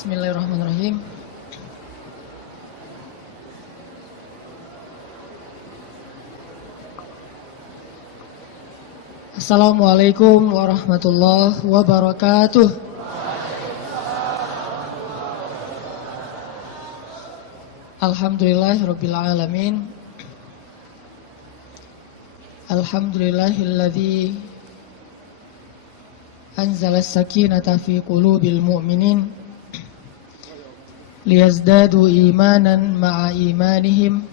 Bismillahirrahmanirrahim. Assalamualaikum warahmatullahi wabarakatuh. Alhamdulillahirabbil alamin. Alhamdulillahilladzi anzala as-sakinata fi qulubil mu'minin liyazdadu imanan ma'a imanihim.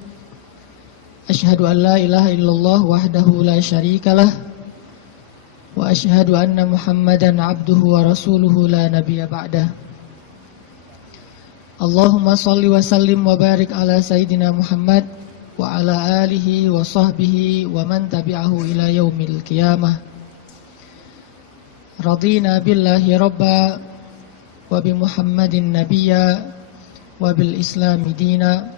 Asyhadu an la ilaha illallah wahdahu la syarikalah wa asyhadu anna Muhammadan abduhu wa rasuluhu la nabiyya ba'dah. Allahumma salli wa sallim wa barik ala sayyidina Muhammad wa ala alihi wa sahbihi wa man tabi'ahu ila yaumil qiyamah. Radina billahi rabba wa bi Muhammadin nabiyya wa bil islami dina.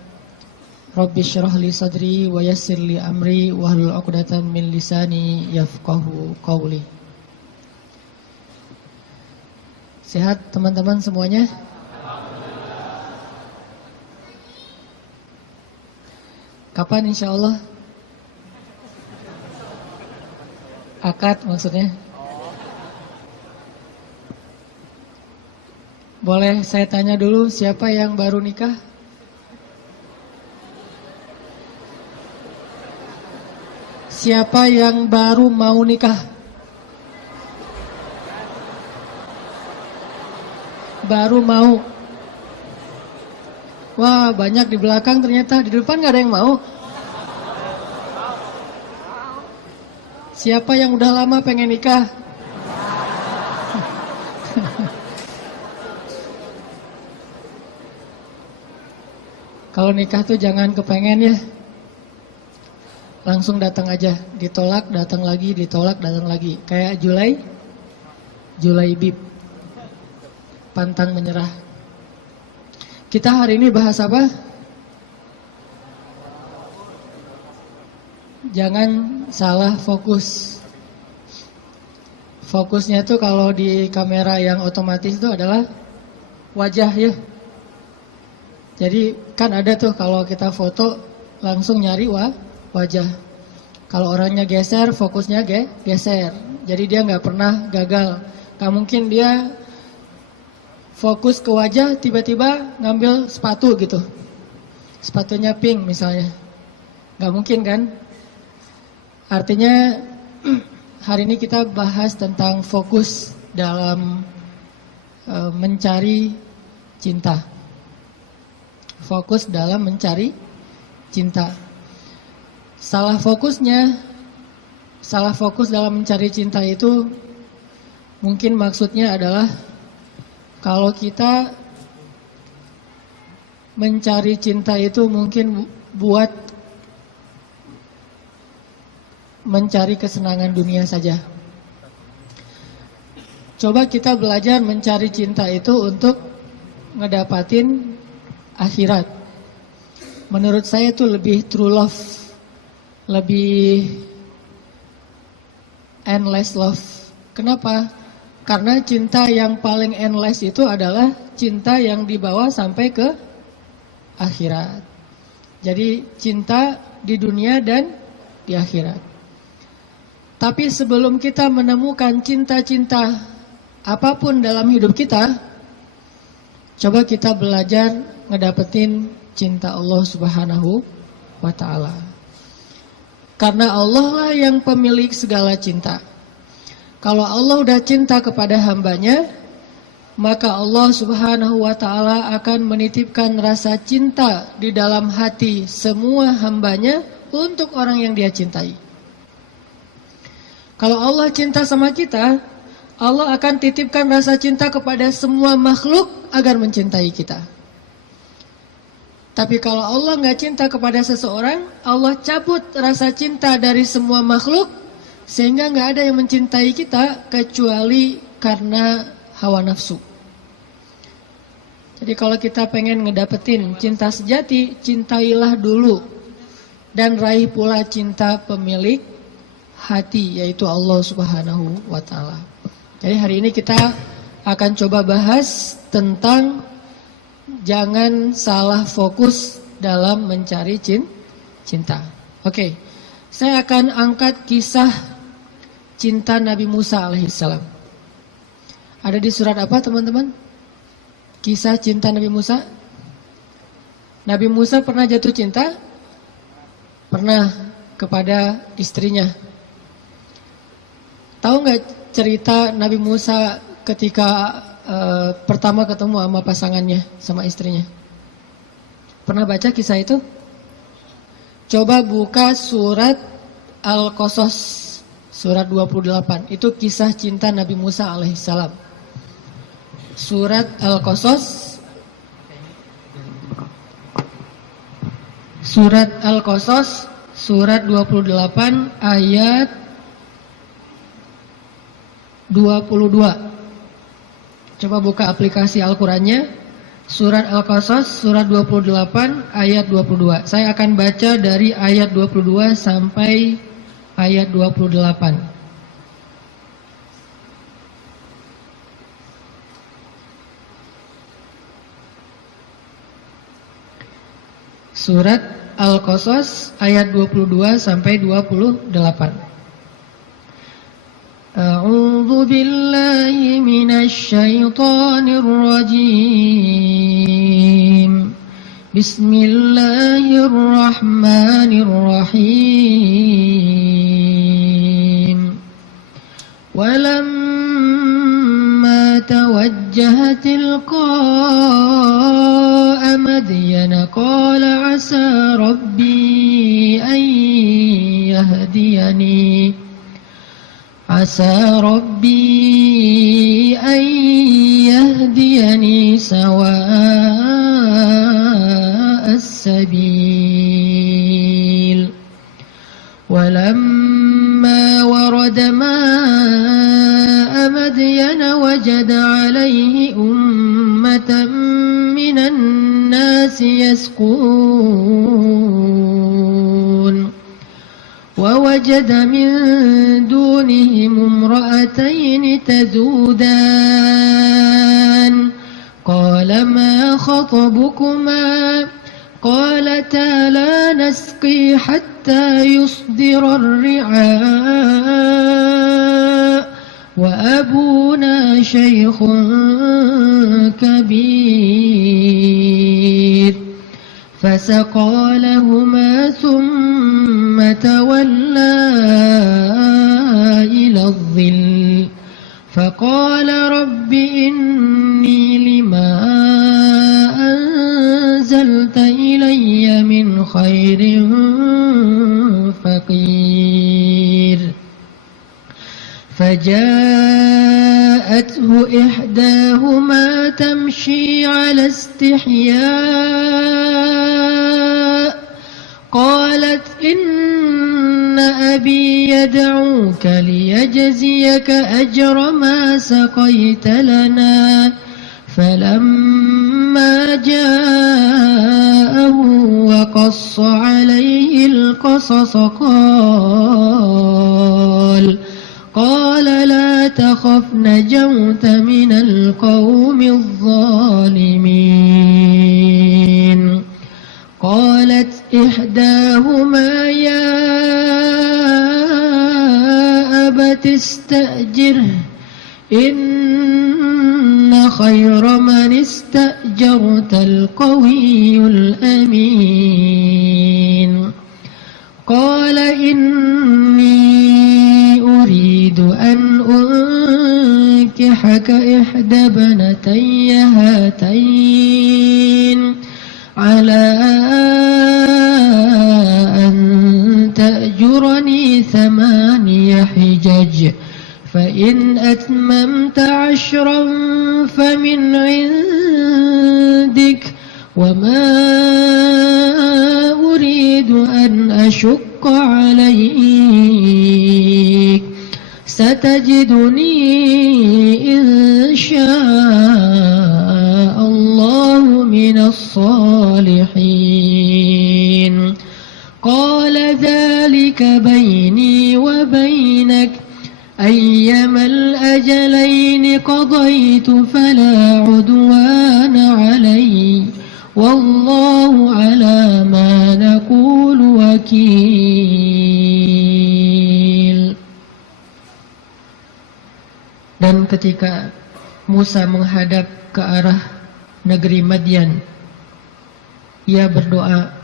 Rabbi syrah li sadri wa yassir li amri wa hlul 'uqdatam min lisani yafqahu qawli. Sehat teman-teman semuanya? Kapan insyaallah? Akad maksudnya? Boleh saya tanya dulu, siapa yang baru nikah? Siapa yang baru mau nikah? Baru mau. Wah, banyak di belakang ternyata. Di depan gak ada yang mau. Siapa yang udah lama pengen nikah? Kalau nikah tuh jangan kepengen ya. Langsung datang aja, ditolak datang lagi, ditolak datang lagi. Kayak Julaibib, pantang menyerah. Kita hari ini bahas apa? Jangan salah fokus. Fokusnya tuh kalau di kamera yang otomatis itu adalah wajah ya. Jadi kan ada tuh kalau kita foto langsung nyari wajah. Kalau orangnya geser, fokusnya geser. Jadi dia nggak pernah gagal. Gak mungkin dia fokus ke wajah tiba-tiba ngambil sepatu gitu. Sepatunya pink misalnya. Gak mungkin kan? Artinya hari ini kita bahas tentang fokus dalam mencari cinta. Fokus dalam mencari cinta. Salah fokus dalam mencari cinta itu mungkin maksudnya adalah kalau kita mencari cinta itu mungkin buat mencari kesenangan dunia saja. Coba kita belajar mencari cinta itu untuk ngedapatin akhirat. Menurut saya itu lebih true love, lebih endless love. Kenapa? Karena cinta yang paling endless itu adalah cinta yang dibawa sampai ke akhirat. Jadi cinta di dunia dan di akhirat. Tapi sebelum kita menemukan cinta-cinta apapun dalam hidup kita, coba kita belajar ngedapetin cinta Allah Subhanahu wa ta'ala. Karena Allah lah yang pemilik segala cinta. Kalau Allah udah cinta kepada hambanya, maka Allah Subhanahu wa ta'ala akan menitipkan rasa cinta di dalam hati semua hambanya untuk orang yang dia cintai. Kalau Allah cinta sama kita, Allah akan titipkan rasa cinta kepada semua makhluk agar mencintai kita. Tapi kalau Allah nggak cinta kepada seseorang, Allah cabut rasa cinta dari semua makhluk, sehingga nggak ada yang mencintai kita kecuali karena hawa nafsu. Jadi kalau kita pengen ngedapetin cinta sejati, cintailah dulu dan raih pula cinta pemilik hati, yaitu Allah Subhanahu wa ta'ala. Jadi hari ini kita akan coba bahas tentang jangan salah fokus dalam mencari cinta. Oke, saya akan angkat kisah cinta Nabi Musa alaihissalam. Ada di surat apa teman-teman? Kisah cinta Nabi Musa. Nabi Musa pernah jatuh cinta? Pernah, kepada istrinya. Tahu nggak cerita Nabi Musa ketika pertama ketemu sama pasangannya, sama istrinya? Pernah baca kisah itu? Coba buka surat Al-Qasas, surat 28. Itu kisah cinta Nabi Musa alaihissalam. Surat Al-Qasas, surat Al-Qasas, surat 28 ayat 22. Coba buka aplikasi Al-Qurannya. Surat Al-Qasas, surat 28 ayat 22. Saya akan baca dari ayat 22 sampai ayat 28. Surat Al-Qasas ayat 22 sampai 28. A'udzu billahi minasy syaithanir rajim. Bismillahirrahmanirrahim. Walamma tawajjaha tilqa'a Madyana qala 'asa rabbi an yahdiyani عسى ربي أن يهديني سواء السبيل ولما ورد ماء مدين وجد عليه أمة من الناس يسقون ووجد من دونهم امرأتين تذودان قال ما خطبكما قالتا لا نسقي حتى يصدر الرعاء وأبونا شيخ كبير فسقى لهما ثم تولى إلى الظل فقال رب إني لما أنزلت إلي من خير فقير فجاءته إحداهما تمشي على استحياء قالت إن أبي يدعوك ليجزيك أجر ما سقيت لنا فلما جاءه وقص عليه القصص قال لا تخف نجوت من القوم الظالمين قالت إحداهما يا أبت استأجره إن خير من استأجرت القوي الأمين قال إني أريد أن أنكحك إحدى ابنتي هاتين على أن تأجرني 8 حجج فإن أتممت 10 فمن عندك وما أريد أن أشق عليك ستجدني إن شاء الله من الصالحين قال ذلك بيني وبينك أيما الأجلين قضيت فلا عدوان علي والله على ما نقول وكيل. Dan ketika Musa menghadap ke arah negeri Madian, ia berdoa,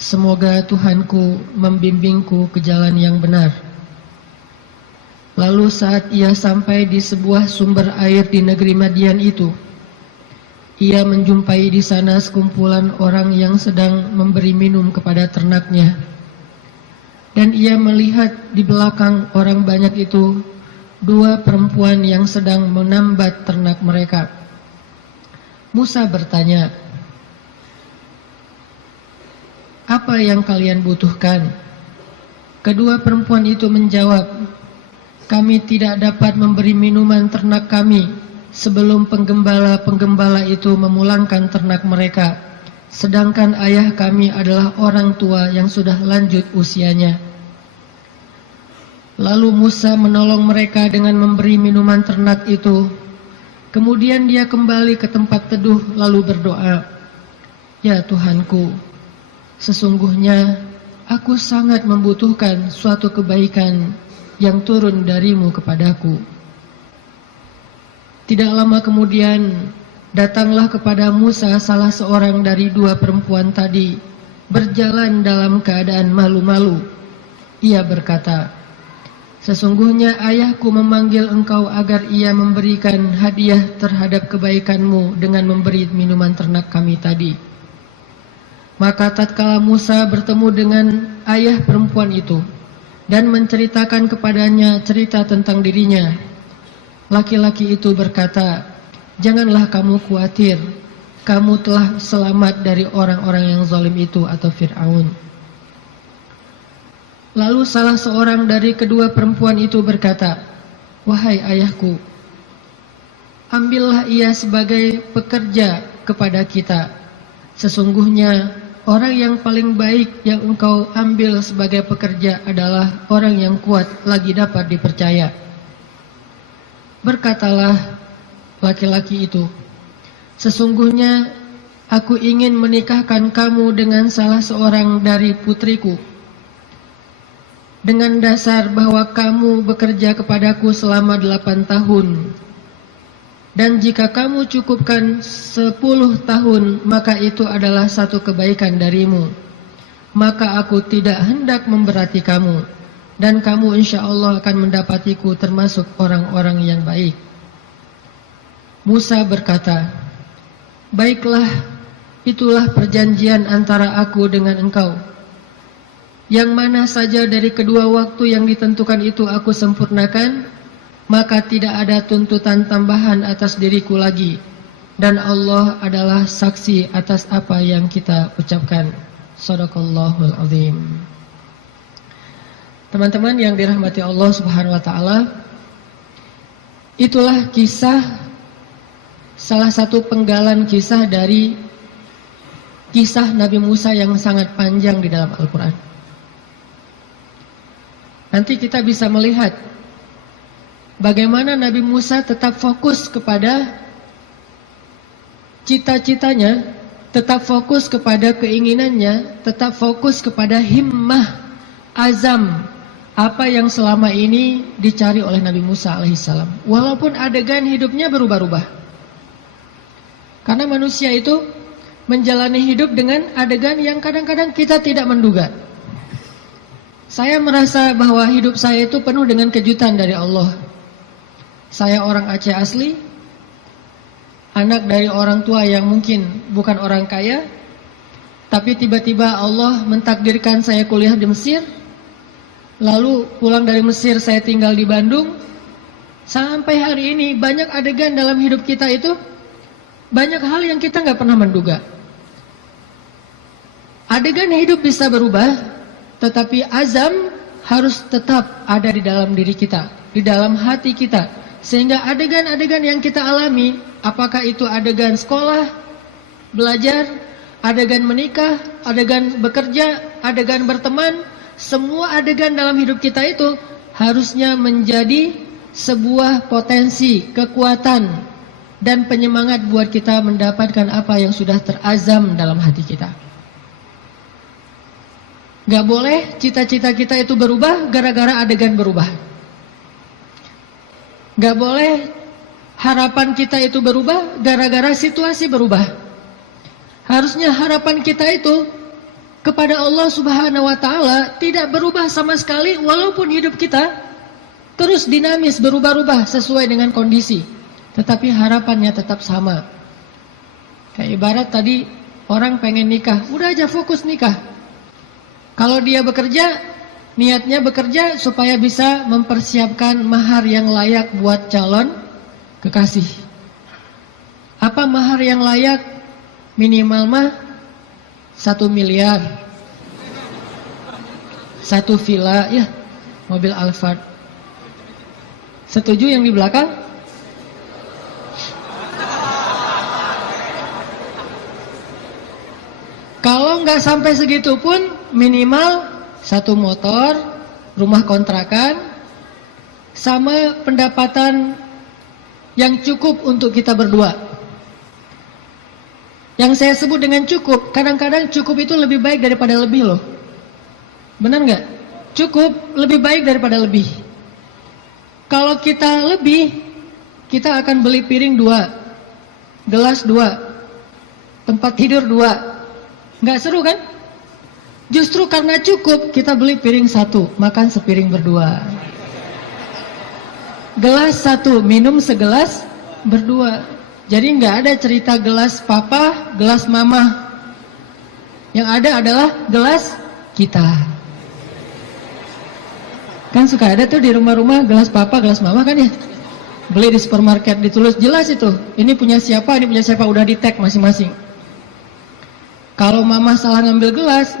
semoga Tuhanku membimbingku ke jalan yang benar. Lalu saat ia sampai di sebuah sumber air di negeri Madian itu, ia menjumpai di sana sekumpulan orang yang sedang memberi minum kepada ternaknya. Dan ia melihat di belakang orang banyak itu dua perempuan yang sedang menambat ternak mereka. Musa bertanya, apa yang kalian butuhkan? Kedua perempuan itu menjawab, kami tidak dapat memberi minuman ternak kami sebelum penggembala-penggembala itu memulangkan ternak mereka, sedangkan ayah kami adalah orang tua yang sudah lanjut usianya. Lalu Musa menolong mereka dengan memberi minuman ternak itu. Kemudian dia kembali ke tempat teduh lalu berdoa, ya Tuhanku, sesungguhnya aku sangat membutuhkan suatu kebaikan yang turun darimu kepadaku. Tidak lama kemudian datanglah kepada Musa salah seorang dari dua perempuan tadi, berjalan dalam keadaan malu-malu. Ia berkata, sesungguhnya ayahku memanggil engkau agar ia memberikan hadiah terhadap kebaikanmu dengan memberi minuman ternak kami tadi. Maka tatkala Musa bertemu dengan ayah perempuan itu dan menceritakan kepadanya cerita tentang dirinya, laki-laki itu berkata, janganlah kamu khawatir, kamu telah selamat dari orang-orang yang zalim itu atau Fir'aun. Lalu salah seorang dari kedua perempuan itu berkata, wahai ayahku, ambillah ia sebagai pekerja kepada kita. Sesungguhnya orang yang paling baik yang engkau ambil sebagai pekerja adalah orang yang kuat lagi dapat dipercaya. Berkatalah laki-laki itu, sesungguhnya aku ingin menikahkan kamu dengan salah seorang dari putriku, dengan dasar bahwa kamu bekerja kepadaku selama 8 tahun. Dan jika kamu cukupkan 10 tahun, maka itu adalah satu kebaikan darimu. Maka aku tidak hendak memberati kamu, dan kamu insya Allah akan mendapatiku termasuk orang-orang yang baik. Musa berkata, baiklah, itulah perjanjian antara aku dengan engkau. Yang mana saja dari kedua waktu yang ditentukan itu aku sempurnakan, maka tidak ada tuntutan tambahan atas diriku lagi, dan Allah adalah saksi atas apa yang kita ucapkan. Shadaqallahul azim. Teman-teman yang dirahmati Allah Subhanahu wa taala, itulah kisah, salah satu penggalan kisah dari kisah Nabi Musa yang sangat panjang di dalam Al-Quran. Nanti kita bisa melihat bagaimana Nabi Musa tetap fokus kepada cita-citanya, tetap fokus kepada keinginannya, tetap fokus kepada himmah, azam, apa yang selama ini dicari oleh Nabi Musa alaihissalam. Walaupun adegan hidupnya berubah-ubah. Karena manusia itu menjalani hidup dengan adegan yang kadang-kadang kita tidak menduga. Saya merasa bahwa hidup saya itu penuh dengan kejutan dari Allah. Saya orang Aceh asli, anak dari orang tua yang mungkin bukan orang kaya, tapi tiba-tiba Allah mentakdirkan saya kuliah di Mesir. Lalu pulang dari Mesir saya tinggal di Bandung. Sampai hari ini banyak adegan dalam hidup kita itu, banyak hal yang kita nggak pernah menduga. Adegan hidup bisa berubah, tetapi azam harus tetap ada di dalam diri kita, di dalam hati kita. Sehingga adegan-adegan yang kita alami, apakah itu adegan sekolah, belajar, adegan menikah, adegan bekerja, adegan berteman, semua adegan dalam hidup kita itu harusnya menjadi sebuah potensi, kekuatan, dan penyemangat buat kita mendapatkan apa yang sudah terazam dalam hati kita. Gak boleh cita-cita kita itu berubah gara-gara adegan berubah. Gak boleh harapan kita itu berubah gara-gara situasi berubah. Harusnya harapan kita itu kepada Allah Subhanahu wa Ta'ala tidak berubah sama sekali, walaupun hidup kita terus dinamis, berubah-ubah sesuai dengan kondisi, tetapi harapannya tetap sama. Kayak ibarat tadi orang pengen nikah, udah aja fokus nikah. Kalau dia bekerja, niatnya bekerja supaya bisa mempersiapkan mahar yang layak buat calon kekasih. Apa mahar yang layak? Minimal mah 1 miliar, 1 villa, ya, mobil Alphard. Setuju yang di belakang? Kalau nggak sampai segitu pun minimal 1 motor, rumah kontrakan, sama pendapatan yang cukup untuk kita berdua. Yang saya sebut dengan cukup, kadang-kadang cukup itu lebih baik daripada lebih loh. Benar nggak? Cukup lebih baik daripada lebih. Kalau kita lebih, kita akan beli piring 2, gelas 2, tempat tidur 2. Nggak seru kan? Justru karena cukup, kita beli piring 1, makan sepiring berdua. Gelas 1, minum segelas berdua. Jadi nggak ada cerita gelas papa, gelas mama. Yang ada adalah gelas kita. Kan suka ada tuh di rumah-rumah gelas papa, gelas mama kan ya. Beli di supermarket, ditulis jelas itu. Ini punya siapa, udah di tag masing-masing. Kalau mama salah ngambil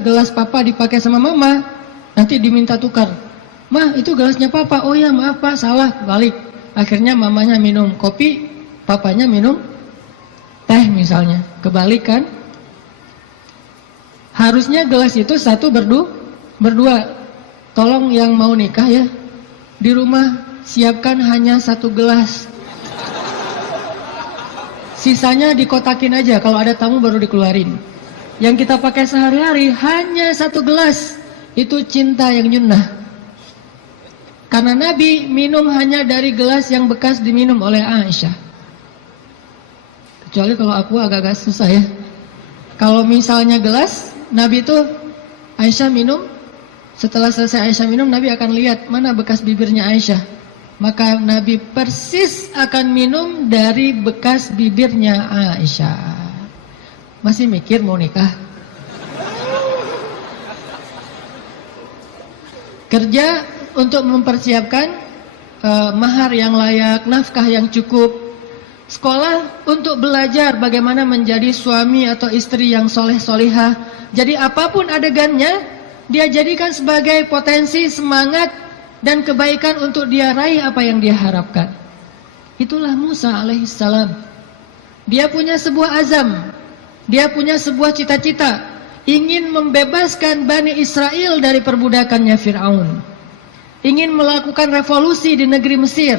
gelas papa dipakai sama mama, nanti diminta tukar. Mah, itu gelasnya papa. Oh ya, maaf pak, salah, balik. Akhirnya mamanya minum kopi, papanya minum teh misalnya. Kebalik kan? Harusnya gelas itu 1 berdua. Tolong yang mau nikah ya, di rumah siapkan hanya 1 gelas. Sisanya dikotakin aja, kalau ada tamu baru dikeluarin. Yang kita pakai sehari-hari hanya 1 gelas. Itu cinta yang nyunnah. Karena Nabi minum hanya dari gelas yang bekas diminum oleh Aisyah. Kecuali kalau aku agak-agak susah ya. Kalau misalnya gelas, Nabi itu Aisyah minum. Setelah selesai Aisyah minum, Nabi akan lihat mana bekas bibirnya Aisyah. Maka Nabi persis akan minum dari bekas bibirnya Aisyah. Masih mikir mau nikah? Kerja untuk mempersiapkan mahar yang layak, nafkah yang cukup. Sekolah untuk belajar bagaimana menjadi suami atau istri yang soleh-solihah. Jadi apapun adegannya, dia jadikan sebagai potensi, semangat, dan kebaikan untuk dia raih apa yang dia harapkan. Itulah Musa alaihissalam. Dia punya sebuah azam. Dia punya sebuah cita-cita, ingin membebaskan Bani Israel dari perbudakannya Fir'aun. Ingin melakukan revolusi di negeri Mesir.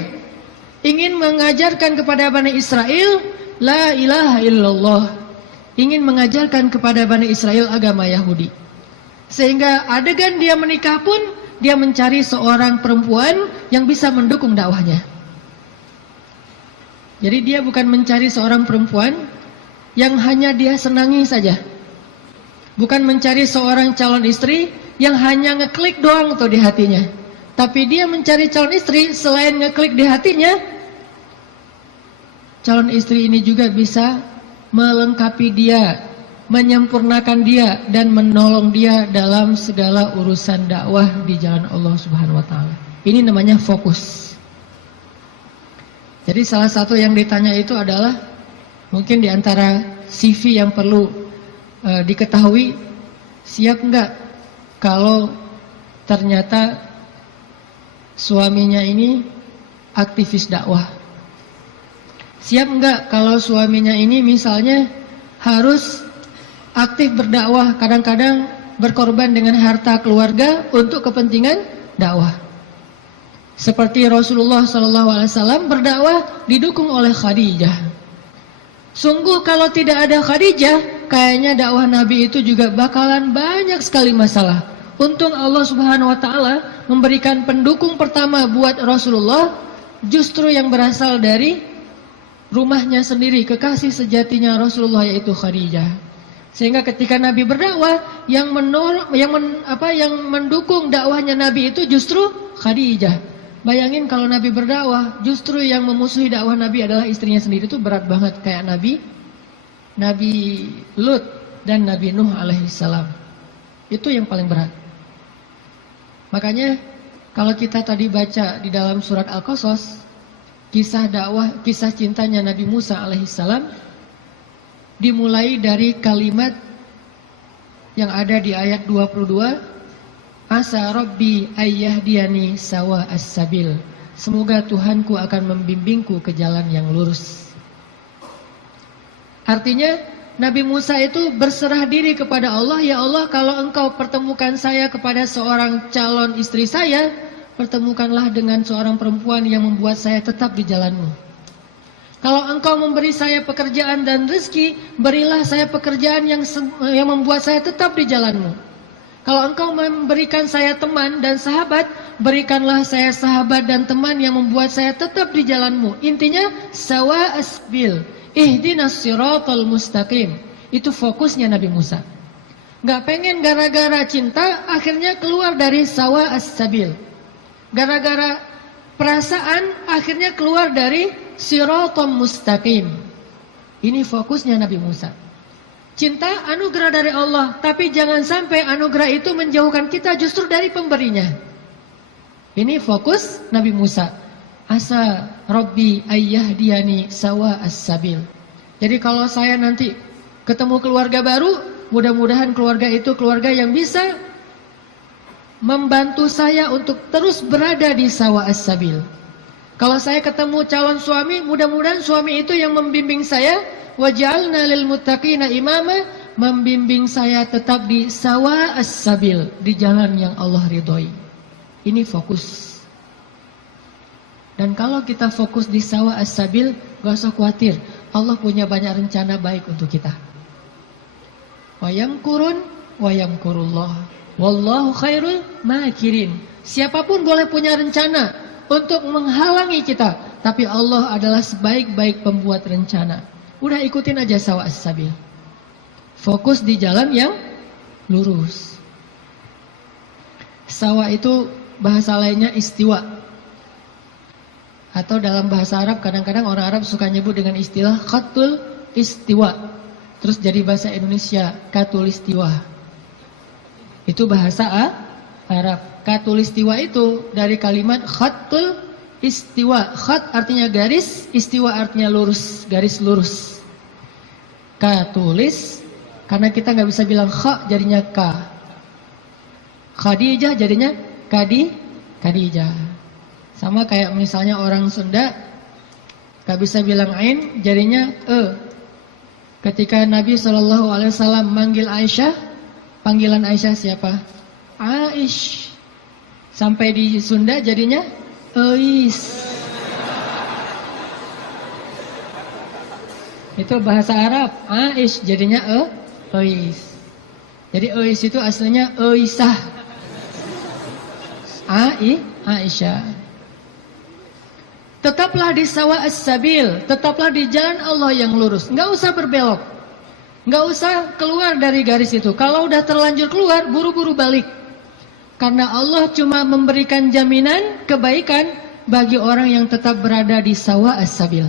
Ingin mengajarkan kepada Bani Israel La ilaha illallah. Ingin mengajarkan kepada Bani Israel agama Yahudi. Sehingga adegan dia menikah pun, dia mencari seorang perempuan yang bisa mendukung dakwahnya. Jadi dia bukan mencari seorang perempuan yang hanya dia senangi saja. Bukan mencari seorang calon istri yang hanya ngeklik doang tuh di hatinya. Tapi dia mencari calon istri, selain ngeklik di hatinya, calon istri ini juga bisa melengkapi dia, menyempurnakan dia, dan menolong dia dalam segala urusan dakwah di jalan Allah Subhanahu wa Ta'ala. Ini namanya fokus. Jadi salah satu yang ditanya itu adalah, mungkin di antara CV yang perlu diketahui, siap enggak kalau ternyata suaminya ini aktivis dakwah? Siap enggak kalau suaminya ini misalnya harus aktif berdakwah, kadang-kadang berkorban dengan harta keluarga untuk kepentingan dakwah? Seperti Rasulullah SAW berdakwah didukung oleh Khadijah. Sungguh kalau tidak ada Khadijah, kayaknya dakwah Nabi itu juga bakalan banyak sekali masalah. Untung Allah Subhanahu wa taala memberikan pendukung pertama buat Rasulullah justru yang berasal dari rumahnya sendiri, kekasih sejatinya Rasulullah, yaitu Khadijah. Sehingga ketika Nabi berdakwah, yang mendukung dakwahnya Nabi itu justru Khadijah. Bayangin kalau Nabi berdakwah, justru yang memusuhi dakwah Nabi adalah istrinya sendiri, itu berat banget. Kayak Nabi Lut dan Nabi Nuh alaihissalam. Itu yang paling berat. Makanya kalau kita tadi baca di dalam surat Al-Qasas, kisah dakwah, kisah cintanya Nabi Musa alaihissalam dimulai dari kalimat yang ada di ayat 22, Asa Rabbi ayyahdiani sawa as-sabil. Semoga Tuhanku akan membimbingku ke jalan yang lurus. Artinya Nabi Musa itu berserah diri kepada Allah. Ya Allah, kalau engkau pertemukan saya kepada seorang calon istri saya, pertemukanlah dengan seorang perempuan yang membuat saya tetap di jalanmu. Kalau engkau memberi saya pekerjaan dan rezeki, berilah saya pekerjaan yang membuat saya tetap di jalanmu. Kalau engkau memberikan saya teman dan sahabat, berikanlah saya sahabat dan teman yang membuat saya tetap di jalanmu. Intinya, sawa asbil, ihdinas siratal mustaqim. Itu fokusnya Nabi Musa. Gak pengen gara-gara cinta, akhirnya keluar dari sawa as-sabil. Gara-gara perasaan, akhirnya keluar dari siratal mustaqim. Ini fokusnya Nabi Musa. Cinta anugerah dari Allah, tapi jangan sampai anugerah itu menjauhkan kita justru dari pemberinya. Ini fokus Nabi Musa. Asa Rabbi ayyahdiani sawa as-sabil. Jadi kalau saya nanti ketemu keluarga baru, mudah-mudahan keluarga itu keluarga yang bisa membantu saya untuk terus berada di sawa as-sabil. Kalau saya ketemu calon suami, mudah-mudahan suami itu yang membimbing saya. Waj'alna lil muttaqina imama, membimbing saya tetap di sawa as-sabil, di jalan yang Allah ridhoi. Ini fokus. Dan kalau kita fokus di sawa as-sabil, gak usah khawatir, Allah punya banyak rencana baik untuk kita. Wa yamkurun wa yamkurullah, wallahu khairul makirin. Siapapun boleh punya rencana untuk menghalangi kita, tapi Allah adalah sebaik-baik pembuat rencana. Udah ikutin aja sawa as-sabil. Fokus di jalan yang lurus. Sawa itu bahasa lainnya istiwa. Atau dalam bahasa Arab kadang-kadang orang Arab suka nyebut dengan istilah khatul istiwa. Terus jadi bahasa Indonesia katulistiwa. Itu bahasa Arab. Katulistiwa itu dari kalimat khatul istiwa. Khat artinya garis, istiwa artinya lurus, garis lurus. Katulis, karena kita nggak bisa bilang kha jadinya ka. Khadijah jadinya Khadijah. Sama kayak misalnya orang Sunda nggak bisa bilang ain jadinya e. Ketika Nabi SAW manggil Aisyah, panggilan Aisyah siapa? Aish. Sampai di Sunda jadinya Eis. Itu bahasa Arab. Aish jadinya Eis. Jadi Eis itu aslinya Eisah. Aisyah. Tetaplah di sawa as-sabil, tetaplah di jalan Allah yang lurus. Enggak usah berbelok. Enggak usah keluar dari garis itu. Kalau udah terlanjur keluar, buru-buru balik. Karena Allah cuma memberikan jaminan kebaikan bagi orang yang tetap berada di sawa as-sabil.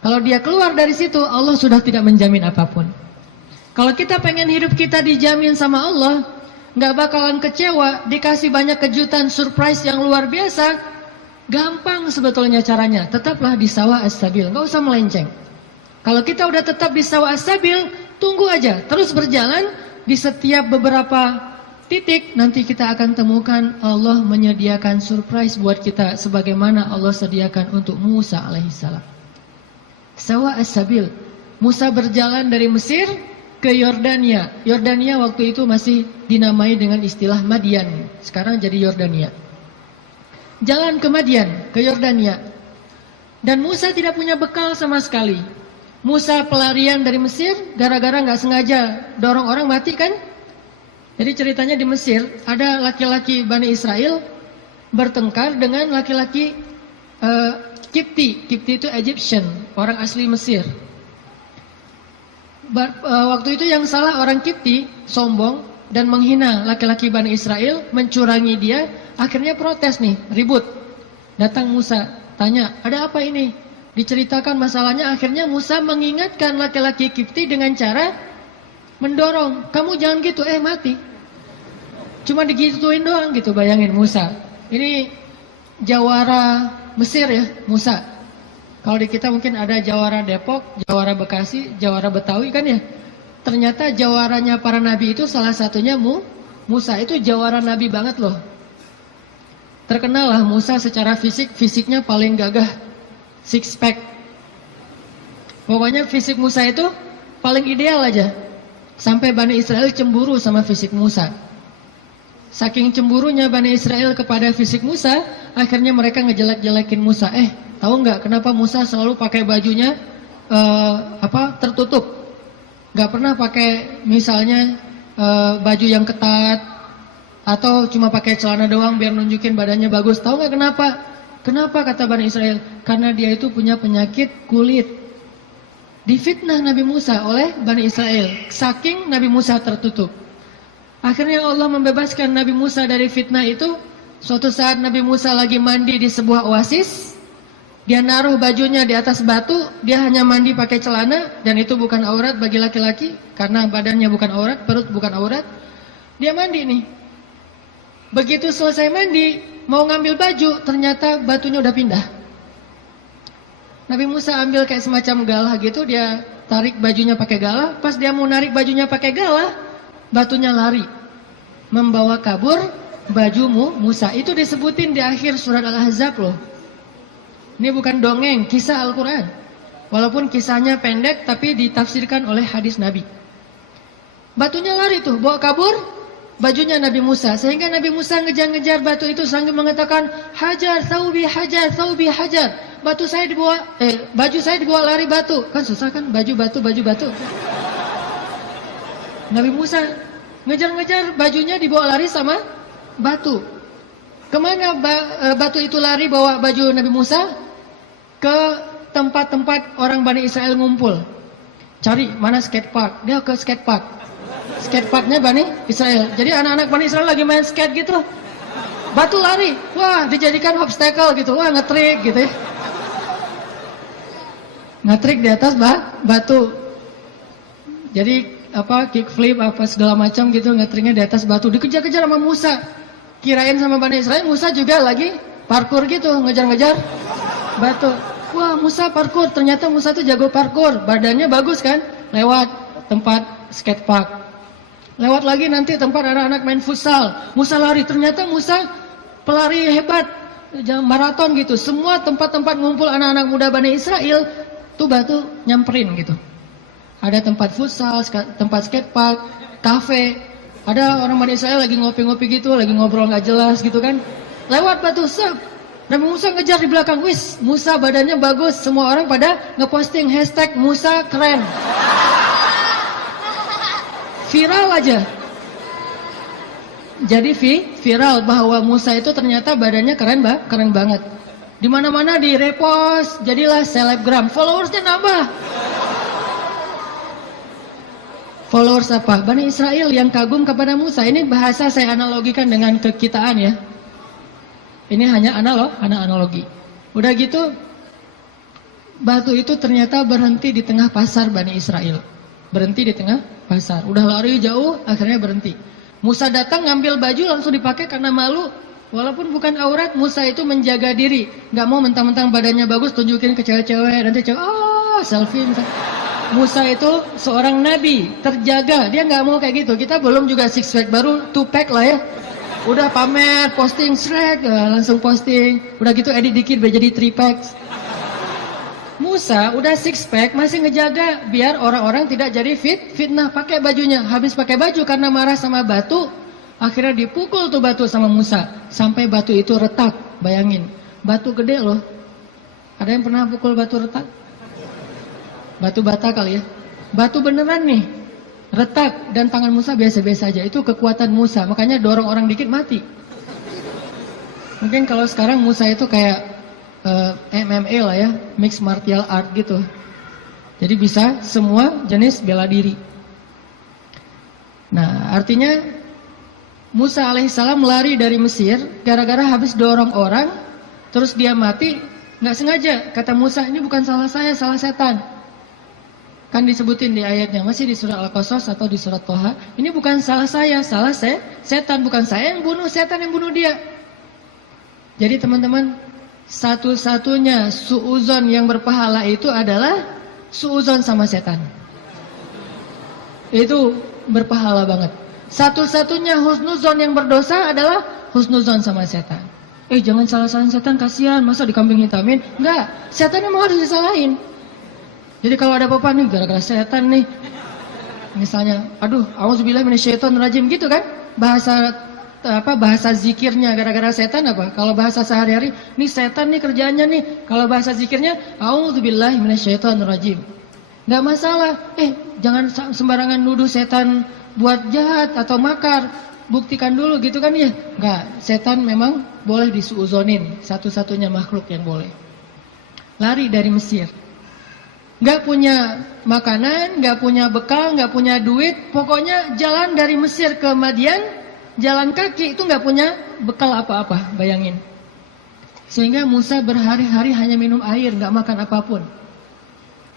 Kalau dia keluar dari situ, Allah sudah tidak menjamin apapun. Kalau kita pengen hidup kita dijamin sama Allah, nggak bakalan kecewa, dikasih banyak kejutan, surprise yang luar biasa, gampang sebetulnya caranya. Tetaplah di sawa as-sabil, nggak usah melenceng. Kalau kita udah tetap di sawa as-sabil, tunggu aja, terus berjalan di setiap beberapa titik, nanti kita akan temukan Allah menyediakan surprise buat kita sebagaimana Allah sediakan untuk Musa alaihissalam. Sawa as-sabil. Musa berjalan dari Mesir ke Yordania. Yordania waktu itu masih dinamai dengan istilah Madian. Sekarang jadi Yordania. jalan ke Madian, ke Yordania. Dan Musa tidak punya bekal sama sekali. Musa pelarian dari Mesir gara-gara nggak sengaja dorong orang mati kan? Jadi ceritanya di Mesir ada laki-laki Bani Israel bertengkar dengan laki-laki Kipti. Kipti itu Egyptian, orang asli Mesir. Waktu itu yang salah orang Kipti, sombong dan menghina laki-laki Bani Israel, mencurangi dia. Akhirnya protes nih, ribut. Datang Musa, tanya, ada apa ini? Diceritakan masalahnya, akhirnya Musa mengingatkan laki-laki Kipti dengan cara mendorong. Kamu jangan gitu, mati. Cuma digituin doang gitu, bayangin Musa. Ini jawara Mesir ya, Musa. Kalau di kita mungkin ada jawara Depok, jawara Bekasi, jawara Betawi kan ya. Ternyata jawaranya para nabi itu salah satunya Musa. Itu jawara nabi banget loh. Terkenal lah Musa secara fisiknya paling gagah. Six pack. Pokoknya fisik Musa itu paling ideal aja. Sampai Bani Israel cemburu sama fisik Musa. Saking cemburunya Bani Israel kepada fisik Musa, akhirnya mereka ngejelek-jelekin Musa. Tahu nggak kenapa Musa selalu pakai bajunya tertutup? Nggak pernah pakai misalnya baju yang ketat atau cuma pakai celana doang biar nunjukin badannya bagus. Tahu nggak kenapa? Kenapa kata Bani Israel? Karena dia itu punya penyakit kulit. Difitnah Nabi Musa oleh Bani Israel. Saking Nabi Musa tertutup. Akhirnya Allah membebaskan Nabi Musa dari fitnah itu. Suatu saat Nabi Musa lagi mandi di sebuah oasis. Dia naruh bajunya di atas batu. Dia hanya mandi pakai celana. Dan itu bukan aurat bagi laki-laki. Karena badannya bukan aurat, perut bukan aurat. Dia mandi nih. Begitu selesai mandi, mau ngambil baju, ternyata batunya udah pindah. Nabi Musa ambil kayak semacam galah gitu, dia tarik bajunya pakai galah. Pas dia mau narik bajunya pakai galah, batunya lari, membawa kabur bajumu Musa. Itu disebutin di akhir surat Al-Ahzab loh. Ini bukan dongeng, kisah Al-Quran. Walaupun kisahnya pendek, tapi ditafsirkan oleh hadis Nabi. Batunya lari tuh, bawa kabur bajunya Nabi Musa. Sehingga Nabi Musa ngejar-ngejar batu itu sambil mengatakan, hajar, thawbi, hajar, thawbi, hajar. Baju saya dibawa lari batu. Kan susah kan, baju batu. Nabi Musa ngejar-ngejar bajunya dibawa lari sama batu. Kemana batu itu lari bawa baju Nabi Musa? Ke tempat-tempat orang Bani Israel ngumpul. Cari mana skatepark. Dia ke skatepark. Skateparknya Bani Israel. Jadi anak-anak Bani Israel lagi main skate gitu. Batu lari. Wah, dijadikan obstacle gitu. Wah, ngetrik gitu ya. Ngetrik di atas batu. Jadi kickflip segala macam gitu, ngetriknya di atas batu. Dikejar-kejar sama Musa. Kirain sama Bani Israel, Musa juga lagi parkur gitu, ngejar-ngejar batu. Wah, Musa parkur. Ternyata Musa tuh jago parkur. Badannya bagus kan? Lewat tempat skatepark. Lewat lagi nanti tempat anak-anak main futsal. Musa lari, ternyata Musa pelari hebat, maraton gitu. Semua tempat-tempat ngumpul anak-anak muda Bani Israel, tuh batu nyamperin gitu. Ada tempat futsal, tempat skatepark, kafe. Ada orang Bani Israel lagi ngopi-ngopi gitu, lagi ngobrol nggak jelas gitu kan. Lewat batu, Nabi Musa ngejar di belakang. Wis, Musa badannya bagus. Semua orang pada ngeposting hashtag Musa keren. Viral aja. Jadi viral bahwa Musa itu ternyata badannya keren banget. Di mana-mana di repost, jadilah selebgram. Followersnya nambah. Followers apa? Bani Israel yang kagum kepada Musa. Ini bahasa saya analogikan dengan kekitaan ya. Ini hanya analogi. Udah gitu, batu itu ternyata berhenti di tengah pasar Bani Israel. Berhenti di tengah pasar. Udah lari jauh, akhirnya berhenti. Musa datang ngambil baju langsung dipakai karena malu. Walaupun bukan aurat, Musa itu menjaga diri. Gak mau mentang-mentang badannya bagus tunjukin ke cewek-cewek. Nanti cewek, selfie misalnya. Musa itu seorang nabi, terjaga. Dia gak mau kayak gitu. Kita belum juga six pack, baru two pack lah ya. Udah pamer, posting, langsung posting. Udah gitu edit dikit biar jadi three packs. Musa udah six pack masih ngejaga biar orang-orang tidak jadi fitnah pakai bajunya. Habis pakai baju karena marah sama batu, Akhirnya dipukul tuh batu sama Musa sampai batu itu retak. Bayangin, batu gede loh. Ada yang pernah pukul batu retak? Batu bata kali ya. Batu beneran nih, retak, dan tangan Musa biasa-biasa aja. Itu kekuatan Musa, makanya dorong orang dikit mati. Mungkin kalau sekarang Musa itu kayak MMA lah ya, mixed martial art gitu. Jadi bisa semua jenis bela diri. Nah, artinya Musa alaihissalam lari dari Mesir gara-gara habis dorong orang, terus dia mati, nggak sengaja. Kata Musa, ini bukan salah saya, salah setan. Kan disebutin di ayatnya, masih di surat Al-Qasas atau di surat Toha. Ini bukan salah saya, salah setan. Bukan saya yang bunuh, setan yang bunuh dia. Jadi teman-teman, satu-satunya suuzon yang berpahala itu adalah suuzon sama setan. Itu berpahala banget. Satu-satunya husnuzon yang berdosa adalah husnuzon sama setan. Jangan salah-salahin setan, kasihan, masa dikambing hitamin? Enggak, setan memang harus disalahin. Jadi kalau ada apa-apa nih gara-gara setan nih, misalnya, aduh, auzubillahi minasyaitonirrajim gitu kan? Bahasa zikirnya gara-gara setan apa? Kalau bahasa sehari-hari, nih setan nih kerjaannya nih. Kalau bahasa zikirnya, auzubillahi minasyaitonirrajim. Enggak masalah. Jangan sembarangan nuduh setan buat jahat atau makar. Buktikan dulu gitu kan ya. Enggak, setan memang boleh disuuzonin, satu-satunya makhluk yang boleh. Lari dari Mesir. Enggak punya makanan, enggak punya bekal, enggak punya duit, pokoknya jalan dari Mesir ke Madian, jalan kaki itu enggak punya bekal apa-apa, bayangin. Sehingga Musa berhari-hari hanya minum air, enggak makan apapun.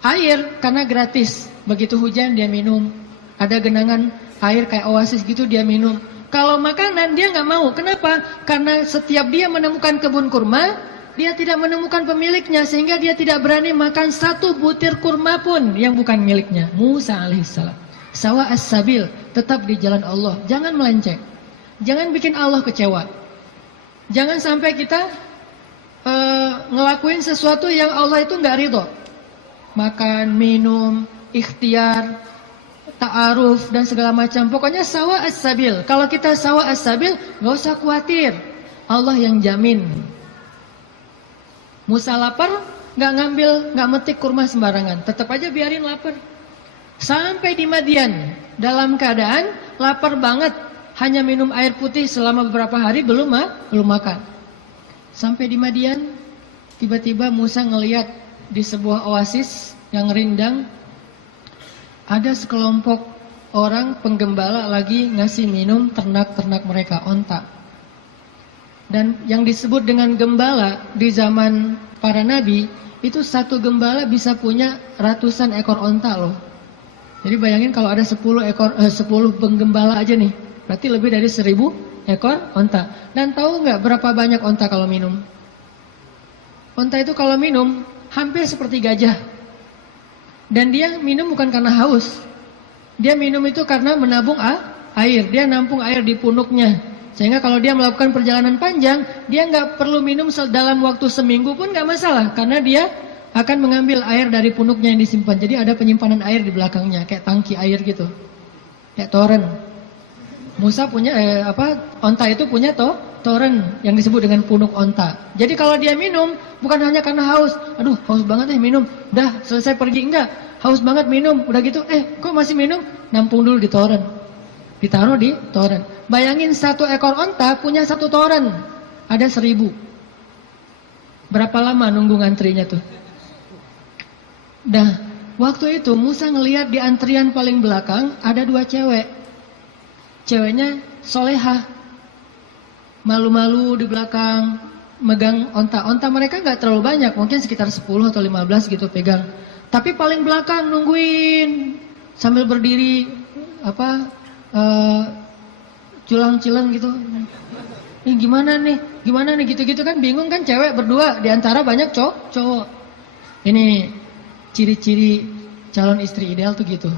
Air karena gratis, begitu hujan dia minum. Ada genangan air kayak oasis gitu dia minum. Kalau makanan dia nggak mau. Kenapa? Karena setiap dia menemukan kebun kurma, dia tidak menemukan pemiliknya, sehingga dia tidak berani makan satu butir kurma pun yang bukan miliknya. Musa alaihissalam. Sawa as-sabil, tetap di jalan Allah. Jangan melenceng. Jangan bikin Allah kecewa. Jangan sampai kita ngelakuin sesuatu yang Allah itu nggak ridho. Makan, minum, ikhtiar, ta'aruf dan segala macam. Pokoknya sawa as-sabil. Kalau kita sawa as-sabil, gak usah khawatir. Allah yang jamin. Musa lapar, gak ngambil, gak metik kurma sembarangan. Tetap aja biarin lapar. Sampai di Madian, dalam keadaan lapar banget, hanya minum air putih selama beberapa hari, belum makan. Sampai di Madian, tiba-tiba Musa ngelihat di sebuah oasis yang rindang, ada sekelompok orang penggembala lagi ngasih minum ternak-ternak mereka, onta. Dan yang disebut dengan gembala di zaman para nabi, itu satu gembala bisa punya ratusan ekor onta loh. Jadi bayangin kalau ada 10 penggembala aja nih, berarti lebih dari 1000 ekor onta. Dan tahu nggak berapa banyak onta kalau minum? Onta itu kalau minum hampir seperti gajah. Dan dia minum bukan karena haus. Dia minum itu karena menabung air. Dia nampung air di punuknya. Sehingga kalau dia melakukan perjalanan panjang, dia nggak perlu minum dalam waktu seminggu pun nggak masalah. Karena dia akan mengambil air dari punuknya yang disimpan. Jadi ada penyimpanan air di belakangnya, kayak tangki air gitu. Kayak toren. Musa punya, onta itu punya toren yang disebut dengan punuk onta. Jadi kalau dia minum, bukan hanya karena haus. Aduh, haus banget minum. Udah, selesai pergi. Enggak, haus banget minum. Udah gitu, kok masih minum? Nampung dulu di toren. Ditaruh di toren. Bayangin satu ekor onta punya satu toren. Ada 1000. Berapa lama nunggu ngantrinya tuh? Dah, waktu itu Musa ngelihat di antrian paling belakang ada 2 cewek. Ceweknya solehah. Malu-malu di belakang, megang onta. Onta mereka nggak terlalu banyak, mungkin sekitar 10 atau 15 gitu pegang. Tapi paling belakang nungguin sambil berdiri culang-cilang gitu. Gimana nih gitu-gitu kan bingung kan, cewek berdua di antara banyak cowok. Ini ciri-ciri calon istri ideal tuh gitu.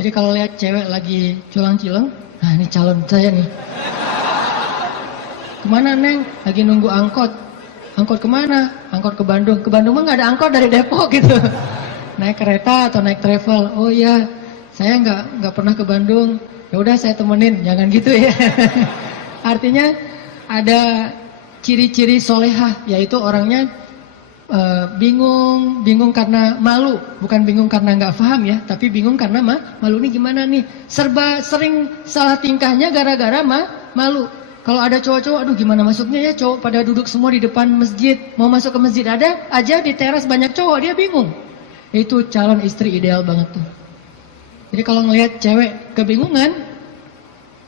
Jadi kalau lihat cewek lagi culang-cilang, nah ini calon saya nih. Kemana Neng? Lagi nunggu angkot. Angkot kemana? Angkot ke Bandung. Ke Bandung mah gak ada angkot dari Depok gitu. Naik kereta atau naik travel. Oh iya, saya nggak pernah ke Bandung, ya udah saya temenin, jangan gitu ya. Artinya ada ciri-ciri solehah, yaitu orangnya bingung karena malu, bukan bingung karena nggak paham ya, tapi bingung karena malu nih gimana nih, serba sering salah tingkahnya gara-gara malu. Kalau ada cowok-cowok, aduh gimana masuknya ya, cowok pada duduk semua di depan masjid, mau masuk ke masjid ada aja di teras banyak cowok, dia bingung. Itu calon istri ideal banget tuh. Jadi kalau ngelihat cewek kebingungan,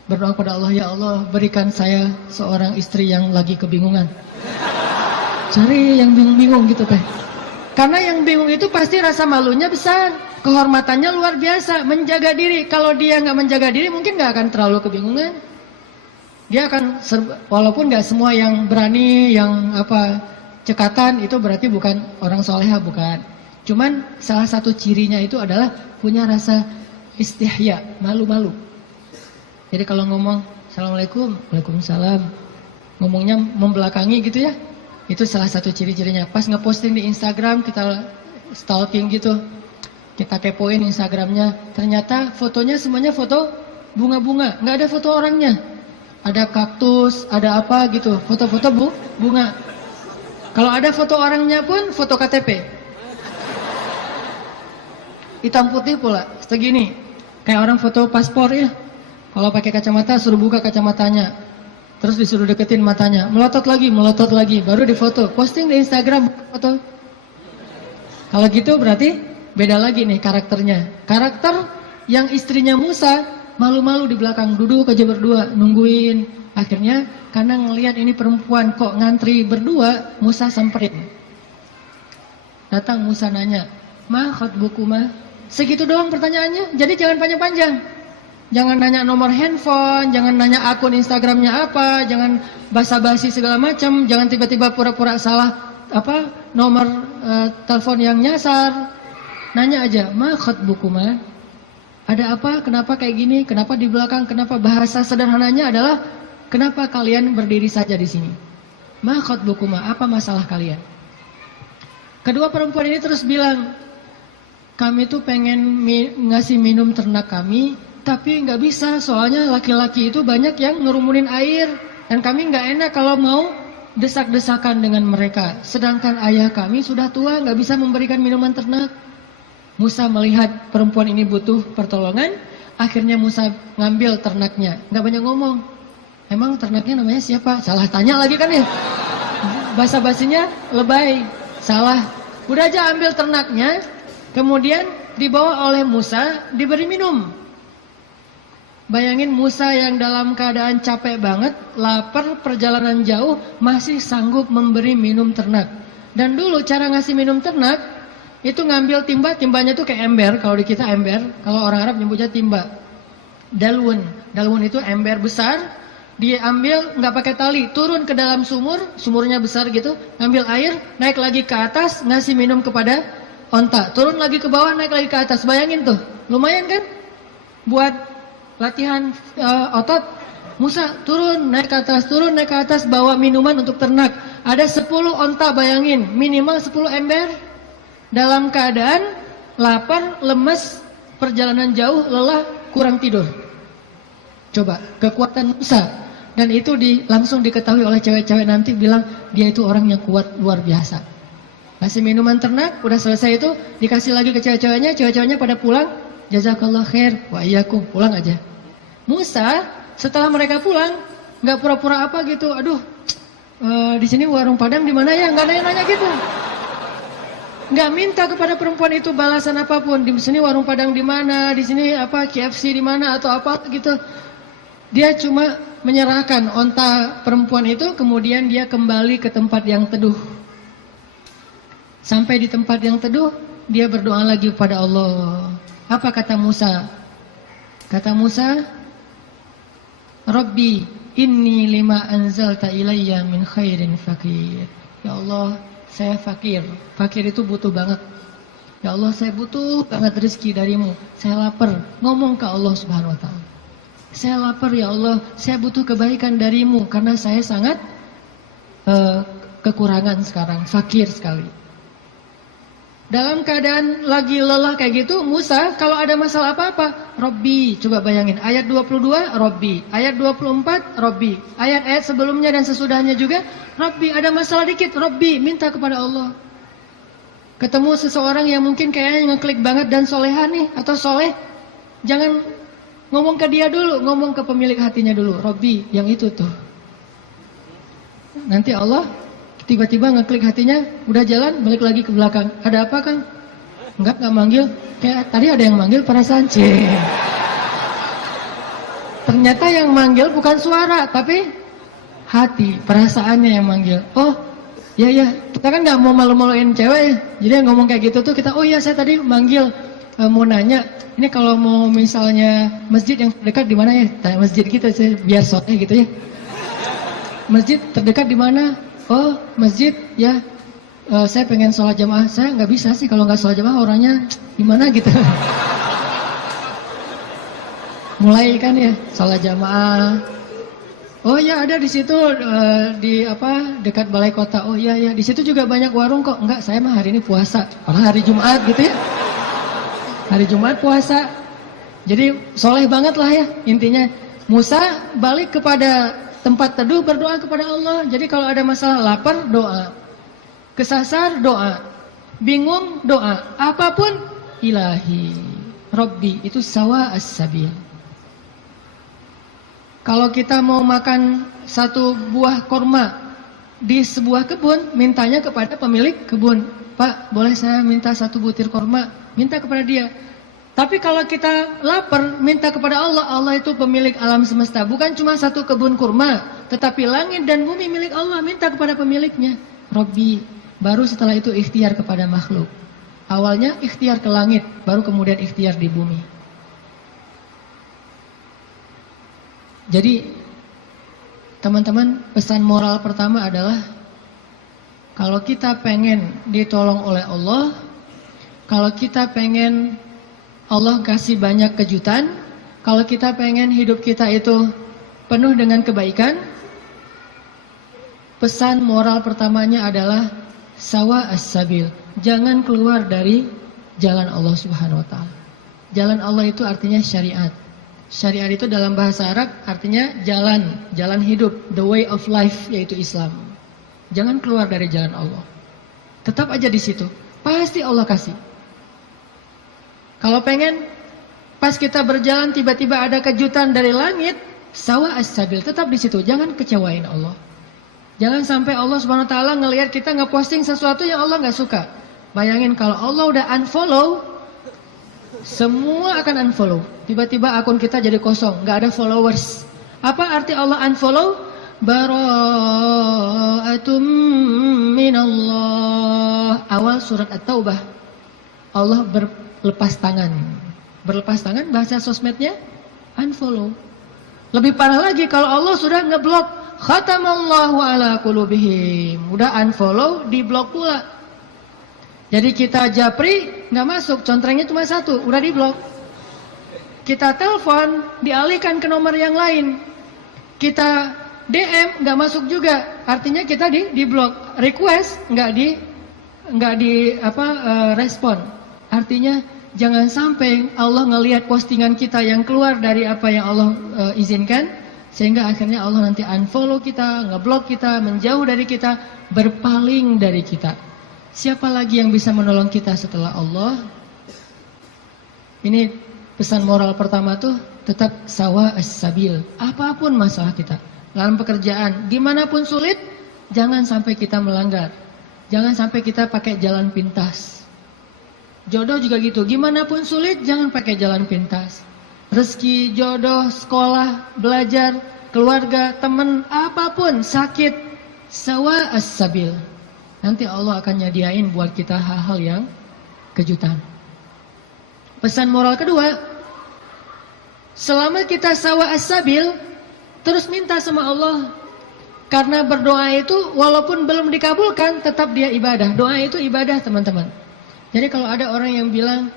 berdoa kepada Allah, ya Allah berikan saya seorang istri yang lagi kebingungan. Cari yang bingung-bingung gitu teh. Karena yang bingung itu pasti rasa malunya besar, kehormatannya luar biasa, menjaga diri. Kalau dia nggak menjaga diri mungkin nggak akan terlalu kebingungan. Dia akan walaupun nggak semua yang berani, yang cekatan itu berarti bukan orang soleha, bukan. Cuman salah satu cirinya itu adalah punya rasa istihya, malu-malu. Jadi kalau ngomong Assalamualaikum, Waalaikumsalam, ngomongnya membelakangi gitu ya. Itu salah satu ciri-cirinya. Pas ngeposting di Instagram, kita stalking gitu, kita kepoin Instagramnya, ternyata fotonya semuanya foto bunga-bunga, nggak ada foto orangnya. Ada kaktus, ada apa gitu, foto-foto bunga. Kalau ada foto orangnya pun foto KTP, hitam putih pula, segini, kayak orang foto paspor ya. Kalau pakai kacamata suruh buka kacamatanya, terus disuruh deketin matanya, melotot lagi, baru difoto, posting di Instagram foto. Kalau gitu berarti beda lagi nih karakternya. Karakter yang istrinya Musa malu-malu di belakang, duduk aja berdua, nungguin. Akhirnya karena ngelihat ini perempuan kok ngantri berdua, Musa samperin. Datang Musa nanya, "Ma khatbukuma?" Segitu doang pertanyaannya, jadi jangan panjang-panjang. Jangan nanya nomor handphone, jangan nanya akun Instagramnya apa, jangan basa-basi segala macam, jangan tiba-tiba pura-pura salah nomor telepon yang nyasar. Nanya aja, "Ma khatbukuma?" Ada apa? Kenapa kayak gini? Kenapa di belakang? Kenapa? Bahasa sederhananya adalah kenapa kalian berdiri saja di sini? Ma khatbukuma? Apa masalah kalian? Kedua perempuan ini terus bilang, kami tuh pengen ngasih minum ternak kami, tapi nggak bisa, soalnya laki-laki itu banyak yang ngerumunin air, dan kami nggak enak kalau mau desak-desakan dengan mereka. Sedangkan ayah kami sudah tua, nggak bisa memberikan minuman ternak. Musa melihat perempuan ini butuh pertolongan, akhirnya Musa ngambil ternaknya. Nggak banyak ngomong. Emang ternaknya namanya siapa? Salah tanya lagi kan ya. Basa-basinya lebay, salah. Udah aja ambil ternaknya, kemudian dibawa oleh Musa, diberi minum. Bayangin Musa yang dalam keadaan capek banget, lapar, perjalanan jauh, masih sanggup memberi minum ternak. Dan dulu cara ngasih minum ternak, itu ngambil timba, timbanya tuh kayak ember, kalau di kita ember, kalau orang Arab nyebutnya timba. Dalwun itu ember besar, diambil nggak pakai tali, turun ke dalam sumur, sumurnya besar gitu, ngambil air, naik lagi ke atas, ngasih minum kepada onta, turun lagi ke bawah, naik lagi ke atas. Bayangin tuh, lumayan kan? Buat latihan otot. Musa turun, naik ke atas, bawa minuman untuk ternak. Ada 10 onta, bayangin, minimal 10 ember. Dalam keadaan lapar, lemes, perjalanan jauh, lelah, kurang tidur. Coba, kekuatan Musa. Dan itu langsung diketahui oleh cewek-cewek nanti, bilang dia itu orang yang kuat luar biasa. Kasih minuman ternak, udah selesai itu, dikasih lagi ke cewek-ceweknya, cewek-ceweknya pada pulang. Jazakallah khair, wa iyyakum, pulang aja. Musa setelah mereka pulang, nggak pura-pura apa gitu. Aduh, di sini warung Padang di mana ya? Nggak nanya-nanya gitu. Nggak minta kepada perempuan itu balasan apapun. Di sini warung Padang di mana? Di sini KFC di mana atau apa gitu. Dia cuma menyerahkan onta perempuan itu, kemudian dia kembali ke tempat yang teduh. Sampai di tempat yang teduh, dia berdoa lagi kepada Allah. Apa kata Musa? Kata Musa, Rabbi inni lima anzalta ilayya min khairin fakir. Ya Allah, saya fakir. Fakir itu butuh banget. Ya Allah, saya butuh banget rezeki darimu. Saya lapar. Ngomong ke Allah Subhanahu wa ta'ala. Saya lapar ya Allah, saya butuh kebaikan darimu, karena saya sangat kekurangan sekarang, fakir sekali. Dalam keadaan lagi lelah kayak gitu, Musa kalau ada masalah apa-apa, Robbi, coba bayangin, ayat 22, Robbi, ayat 24, Robbi, ayat-ayat sebelumnya dan sesudahnya juga, Robbi, ada masalah dikit, Robbi, minta kepada Allah. Ketemu seseorang yang mungkin kayaknya ngeklik banget dan soleha nih, atau soleh, jangan ngomong ke dia dulu, ngomong ke pemilik hatinya dulu, Robbi, yang itu tuh. Nanti Allah tiba-tiba ngeklik hatinya, udah jalan, balik lagi ke belakang. Ada apa, Kang? Enggak manggil. Kayak tadi ada yang manggil perasaan. Ternyata yang manggil bukan suara, tapi hati, perasaannya yang manggil. Oh, ya, kita kan nggak mau malu-maluin cewek ya. Jadi yang ngomong kayak gitu tuh kita, oh iya saya tadi manggil, mau nanya, ini kalau mau misalnya masjid yang terdekat di mana ya? Tanya masjid kita sih, biar sore gitu ya. Masjid terdekat di mana? Oh, masjid ya, saya pengen sholat jamaah. Saya nggak bisa sih kalau nggak sholat jamaah, orangnya gimana gitu. Mulai kan ya, sholat jamaah. Oh ya, ada di situ di dekat balai kota. Oh iya, di situ juga banyak warung kok. Enggak, saya mah hari ini puasa. Malah hari Jumat gitu ya. Hari Jumat puasa. Jadi soleh banget lah ya intinya. Musa balik kepada tempat teduh, berdoa kepada Allah. Jadi kalau ada masalah lapar, doa. Kesasar, doa. Bingung, doa. Apapun, ilahi. Robbi, itu sawa as-sabil. Kalau kita mau makan satu buah korma di sebuah kebun, mintanya kepada pemilik kebun. Pak, boleh saya minta satu butir korma? Minta kepada dia. Tapi kalau kita lapar, minta kepada Allah. Allah itu pemilik alam semesta. Bukan cuma satu kebun kurma, tetapi langit dan bumi milik Allah. Minta kepada pemiliknya. Robbi. Baru setelah itu ikhtiar kepada makhluk. Awalnya ikhtiar ke langit, baru kemudian ikhtiar di bumi. Jadi, teman-teman, pesan moral pertama adalah, kalau kita pengen ditolong oleh Allah, kalau kita pengen Allah kasih banyak kejutan, kalau kita pengen hidup kita itu penuh dengan kebaikan, pesan moral pertamanya adalah sawa as-sabil. Jangan keluar dari jalan Allah Subhanahu wa taala. Jalan Allah itu artinya syariat. Syariat itu dalam bahasa Arab artinya jalan hidup, the way of life, yaitu Islam. Jangan keluar dari jalan Allah. Tetap aja di situ. Pasti Allah kasih. Kalau pengen pas kita berjalan tiba-tiba ada kejutan dari langit, sawa as-sabil, tetap di situ, jangan kecewain Allah. Jangan sampai Allah Subhanahu wa taala ngelihat kita ngeposting sesuatu yang Allah nggak suka. Bayangin kalau Allah udah unfollow, semua akan unfollow. Tiba-tiba akun kita jadi kosong, nggak ada followers. Apa arti Allah unfollow? Bara'atum minallah. Awal surat At-Taubah. Allah berlepas tangan. Berlepas tangan bahasa sosmednya unfollow. Lebih parah lagi kalau Allah sudah ngeblok. Khatamallahu ala qulubihim. Udah unfollow, diblok pula. Jadi kita japri nggak masuk, contrengnya cuma satu, udah diblok. Kita telepon, dialihkan ke nomor yang lain. Kita DM nggak masuk juga, artinya kita diblok. Request nggak di respon. Artinya jangan sampai Allah ngelihat postingan kita yang keluar dari apa yang Allah izinkan, sehingga akhirnya Allah nanti unfollow kita, ngeblok kita, menjauh dari kita, berpaling dari kita. Siapa lagi yang bisa menolong kita setelah Allah? Ini pesan moral pertama tuh, tetap sawa as-sabil. Apapun masalah kita, dalam pekerjaan, dimanapun sulit, jangan sampai kita melanggar. Jangan sampai kita pakai jalan pintas. Jodoh juga gitu, gimana pun sulit jangan pakai jalan pintas. Rezeki, jodoh, sekolah, belajar, keluarga, teman, apapun, sakit, sawa as-sabil. Nanti Allah akan nyediain buat kita hal-hal yang kejutan. Pesan moral kedua, selama kita sawa as-sabil, terus minta sama Allah. Karena berdoa itu walaupun belum dikabulkan, tetap dia ibadah. Doa itu ibadah, teman-teman. Jadi kalau ada orang yang bilang,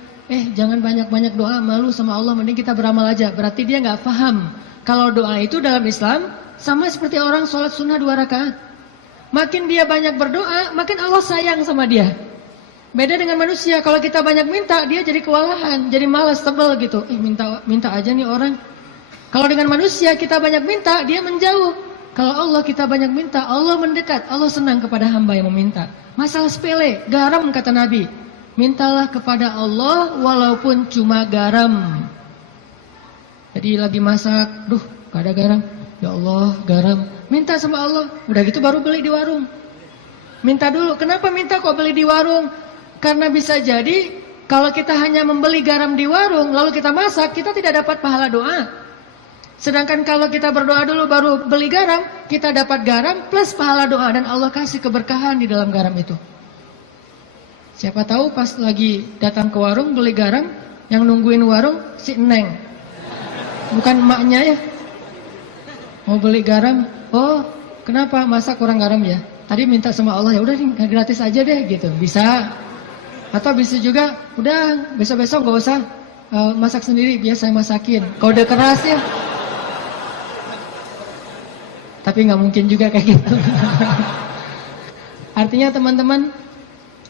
jangan banyak-banyak doa, malu sama Allah, mending kita beramal aja. Berarti dia nggak paham. Kalau doa itu dalam Islam, sama seperti orang sholat sunnah 2 rakaat. Makin dia banyak berdoa, makin Allah sayang sama dia. Beda dengan manusia, kalau kita banyak minta, dia jadi kewalahan, jadi malas, tebal gitu. Minta aja nih orang. Kalau dengan manusia kita banyak minta, dia menjauh. Kalau Allah kita banyak minta, Allah mendekat. Allah senang kepada hamba yang meminta. Masalah sepele, garam kata Nabi. Mintalah kepada Allah walaupun cuma garam. Jadi lagi masak, duh gak ada garam. Ya Allah, garam. Minta sama Allah, udah gitu baru beli di warung. Minta dulu, kenapa minta kok beli di warung? Karena bisa jadi kalau kita hanya membeli garam di warung lalu kita masak, kita tidak dapat pahala doa. Sedangkan kalau kita berdoa dulu baru beli garam, kita dapat garam plus pahala doa dan Allah kasih keberkahan di dalam garam itu. Siapa tahu pas lagi datang ke warung beli garam, yang nungguin warung si Neng. Bukan emaknya ya. Mau beli garam, oh kenapa masak kurang garam ya? Tadi minta sama Allah, ya udah gratis aja deh gitu. Bisa. Atau bisa juga, udah besok-besok gak usah masak sendiri, biar saya masakin. Kode keras ya. Tapi gak mungkin juga kayak gitu. Artinya teman-teman,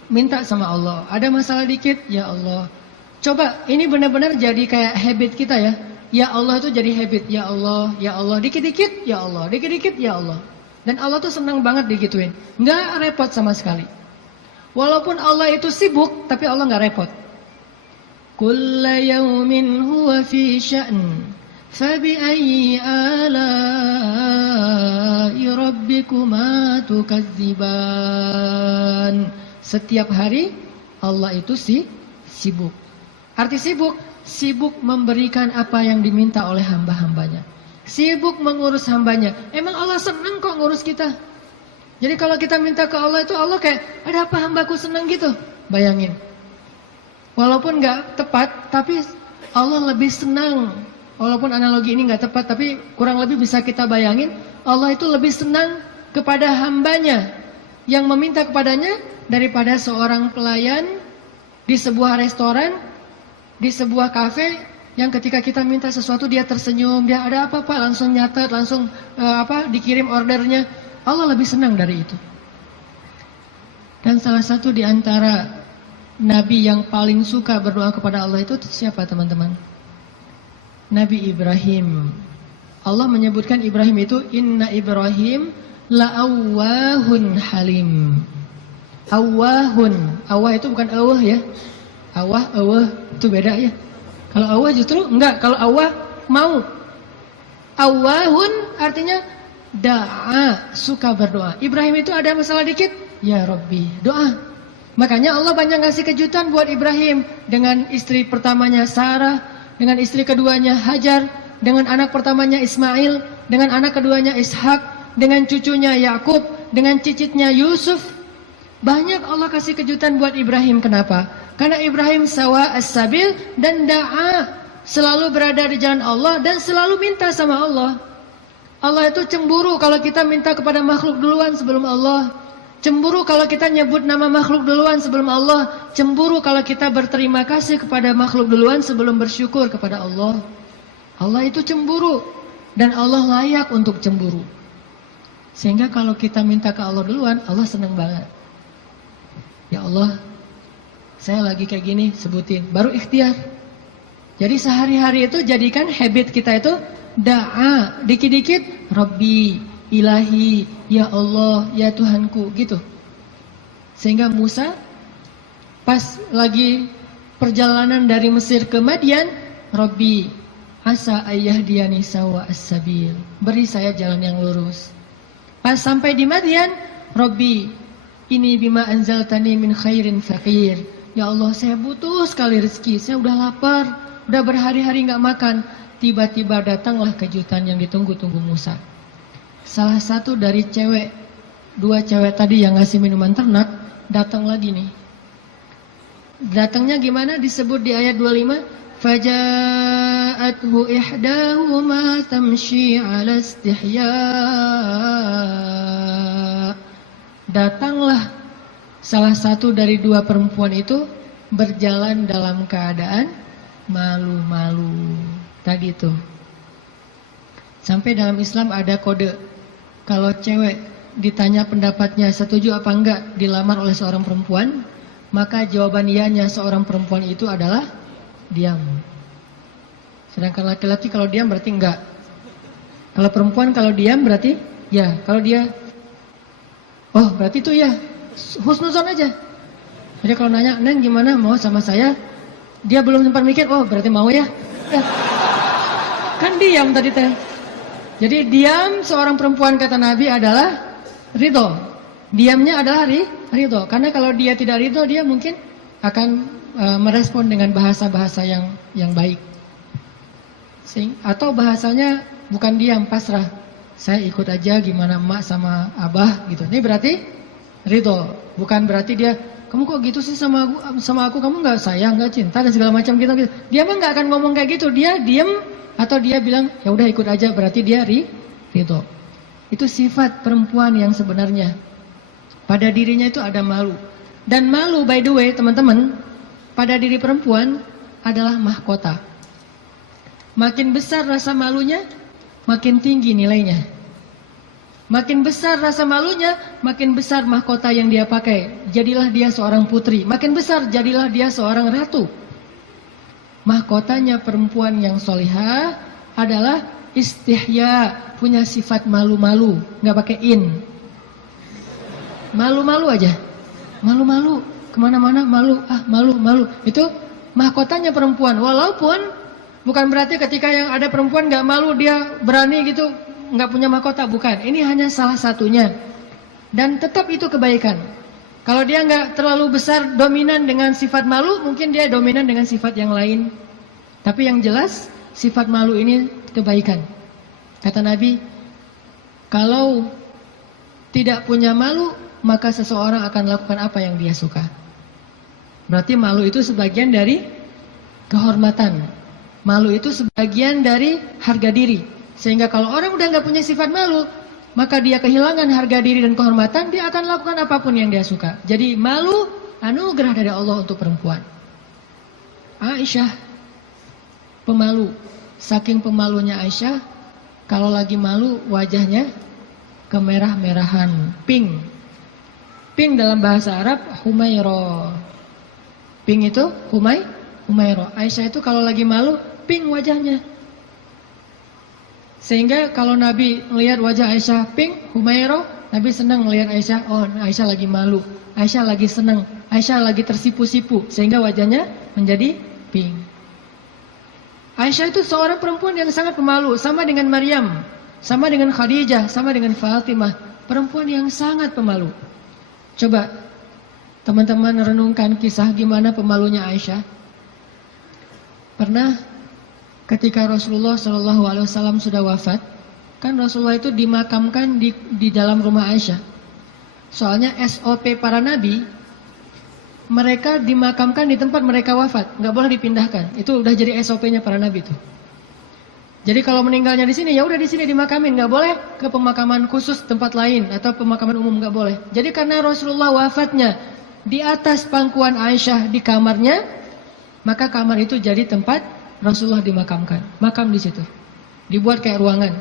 minta sama Allah. Ada masalah dikit, ya Allah. Coba, ini benar-benar jadi kayak habit kita ya. Ya Allah itu jadi habit, ya Allah, ya Allah. Dikit-dikit, ya Allah, dikit-dikit, ya Allah. Dan Allah tuh senang banget digituin. Gak repot sama sekali. Walaupun Allah itu sibuk, tapi Allah gak repot. Kulla yawmin huwa fi sya'n, fabi'ayyi ala'i rabbikuma tukadziban. Setiap hari Allah itu sibuk. Arti sibuk, sibuk memberikan apa yang diminta oleh hamba-hambanya. Sibuk mengurus hambanya. Emang Allah senang kok ngurus kita. Jadi kalau kita minta ke Allah itu Allah kayak, ada apa hambaku senang gitu. Bayangin. Walaupun gak tepat, tapi Allah lebih senang. Walaupun analogi ini gak tepat, tapi kurang lebih bisa kita bayangin. Allah itu lebih senang kepada hambanya yang meminta kepadanya daripada seorang pelayan di sebuah restoran, di sebuah kafe, yang ketika kita minta sesuatu dia tersenyum, dia ada apa Pak, langsung nyatet, langsung dikirim ordernya. Allah lebih senang dari itu. Dan salah satu di antara Nabi yang paling suka berdoa kepada Allah itu siapa teman-teman? Nabi Ibrahim. Allah menyebutkan Ibrahim itu, Inna Ibrahim la'awwahun halim. Awwahun. Awwah itu bukan awah ya. Awah itu beda ya. Kalau awah justru enggak. Kalau awah mau. Awwahun artinya da'a, suka berdoa. Ibrahim itu ada masalah dikit, ya Rabbi, doa. Makanya Allah banyak ngasih kejutan buat Ibrahim. Dengan istri pertamanya Sarah, dengan istri keduanya Hajar, dengan anak pertamanya Ismail, dengan anak keduanya Ishak, dengan cucunya Yakub, dengan cicitnya Yusuf. Banyak Allah kasih kejutan buat Ibrahim. Kenapa? Karena Ibrahim sawa as-sabil dan da'a, selalu berada di jalan Allah dan selalu minta sama Allah. Allah itu cemburu kalau kita minta kepada makhluk duluan sebelum Allah. Cemburu kalau kita nyebut nama makhluk duluan sebelum Allah. Cemburu kalau kita berterima kasih kepada makhluk duluan sebelum bersyukur kepada Allah. Allah itu cemburu. Dan Allah layak untuk cemburu. Sehingga kalau kita minta ke Allah duluan, Allah senang banget. Ya Allah, saya lagi kayak gini, sebutin. Baru ikhtiar. Jadi sehari-hari itu jadikan habit kita itu da'a, dikit-dikit Rabbi, Ilahi, Ya Allah, Ya Tuhanku, gitu. Sehingga Musa pas lagi perjalanan dari Mesir ke Madian, Rabbi, asa ayyahdiyani sawa as-sabil, beri saya jalan yang lurus. Pas sampai di Madian, Rabbi, ini bima anzaltani min khairin faqir. Ya Allah, saya butuh sekali rezeki, saya udah lapar, udah berhari-hari gak makan. Tiba-tiba datanglah kejutan yang ditunggu-tunggu Musa. Salah satu dari dua cewek tadi yang ngasih minuman ternak, datang lagi nih. Datangnya gimana? Disebut di ayat 25. Faja'athu ihdahuma tamshi 'ala istihya. Datanglah salah satu dari dua perempuan itu berjalan dalam keadaan malu-malu. Tadi itu. Sampai dalam Islam ada kode. Kalau cewek ditanya pendapatnya setuju apa enggak dilamar oleh seorang perempuan, maka jawaban iyanya seorang perempuan itu adalah diam. Sedangkan laki-laki kalau diam berarti enggak. Kalau perempuan kalau diam berarti ya. Kalau dia, oh berarti itu ya, husnuzon aja. Jadi kalau nanya, Neng gimana mau sama saya? Dia belum sempat mikir, oh berarti mau ya. Ya. Kan diam tadi teh. Jadi diam seorang perempuan kata Nabi adalah ridho. Diamnya adalah ridho. Karena kalau dia tidak ridho, dia mungkin akan merespon dengan bahasa-bahasa yang baik. Atau bahasanya bukan diam, pasrah. Saya ikut aja gimana emak sama abah gitu. Ini berarti ridho. Bukan berarti dia, kamu kok gitu sih sama aku, kamu nggak sayang, nggak cinta dan segala macam gitu. Dia mah nggak akan ngomong kayak gitu. Dia diam atau dia bilang ya udah ikut aja, berarti dia ridho. Itu sifat perempuan yang sebenarnya. Pada dirinya itu ada malu. Dan malu by the way teman-teman, pada diri perempuan adalah mahkota. Makin besar rasa malunya, makin tinggi nilainya. Makin besar rasa malunya, makin besar mahkota yang dia pakai. Jadilah dia seorang putri. Makin besar, jadilah dia seorang ratu. Mahkotanya perempuan yang solihah adalah istihya, punya sifat malu-malu, nggak pakai in. Malu-malu aja, malu-malu, kemana-mana malu, malu-malu. Itu mahkotanya perempuan. Walaupun bukan berarti ketika yang ada perempuan nggak malu dia berani gitu, nggak punya mahkota, bukan. Ini hanya salah satunya. Dan tetap itu kebaikan. Kalau dia nggak terlalu besar dominan dengan sifat malu, mungkin dia dominan dengan sifat yang lain. Tapi yang jelas sifat malu ini kebaikan. Kata Nabi, kalau tidak punya malu, maka seseorang akan lakukan apa yang dia suka. Berarti malu itu sebagian dari kehormatan. Malu itu sebagian dari harga diri. Sehingga kalau orang udah nggak punya sifat malu, maka dia kehilangan harga diri dan kehormatan, dia akan lakukan apapun yang dia suka. Jadi malu anugerah dari Allah untuk perempuan. Aisyah pemalu. Saking pemalunya Aisyah, kalau lagi malu wajahnya kemerah-merahan, pink. Pink dalam bahasa Arab humairo. Pink itu humairo. Aisyah itu kalau lagi malu pink wajahnya. Sehingga kalau Nabi melihat wajah Aisyah pink, humairo, Nabi senang melihat Aisyah, oh Aisyah lagi malu, Aisyah lagi senang, Aisyah lagi tersipu-sipu, sehingga wajahnya menjadi pink. Aisyah itu seorang perempuan yang sangat pemalu, sama dengan Maryam, sama dengan Khadijah, sama dengan Fatimah, perempuan yang sangat pemalu. Coba teman-teman renungkan kisah gimana pemalunya Aisyah. Pernah ketika Rasulullah SAW sudah wafat, kan Rasulullah itu dimakamkan di dalam rumah Aisyah. Soalnya SOP para nabi, mereka dimakamkan di tempat mereka wafat, nggak boleh dipindahkan. Itu udah jadi SOP-nya para nabi itu. Jadi kalau meninggalnya di sini, ya udah di sini dimakamin, nggak boleh ke pemakaman khusus tempat lain atau pemakaman umum, nggak boleh. Jadi karena Rasulullah wafatnya di atas pangkuan Aisyah di kamarnya, maka kamar itu jadi tempat Rasulullah dimakamkan, makam di situ, dibuat kayak ruangan.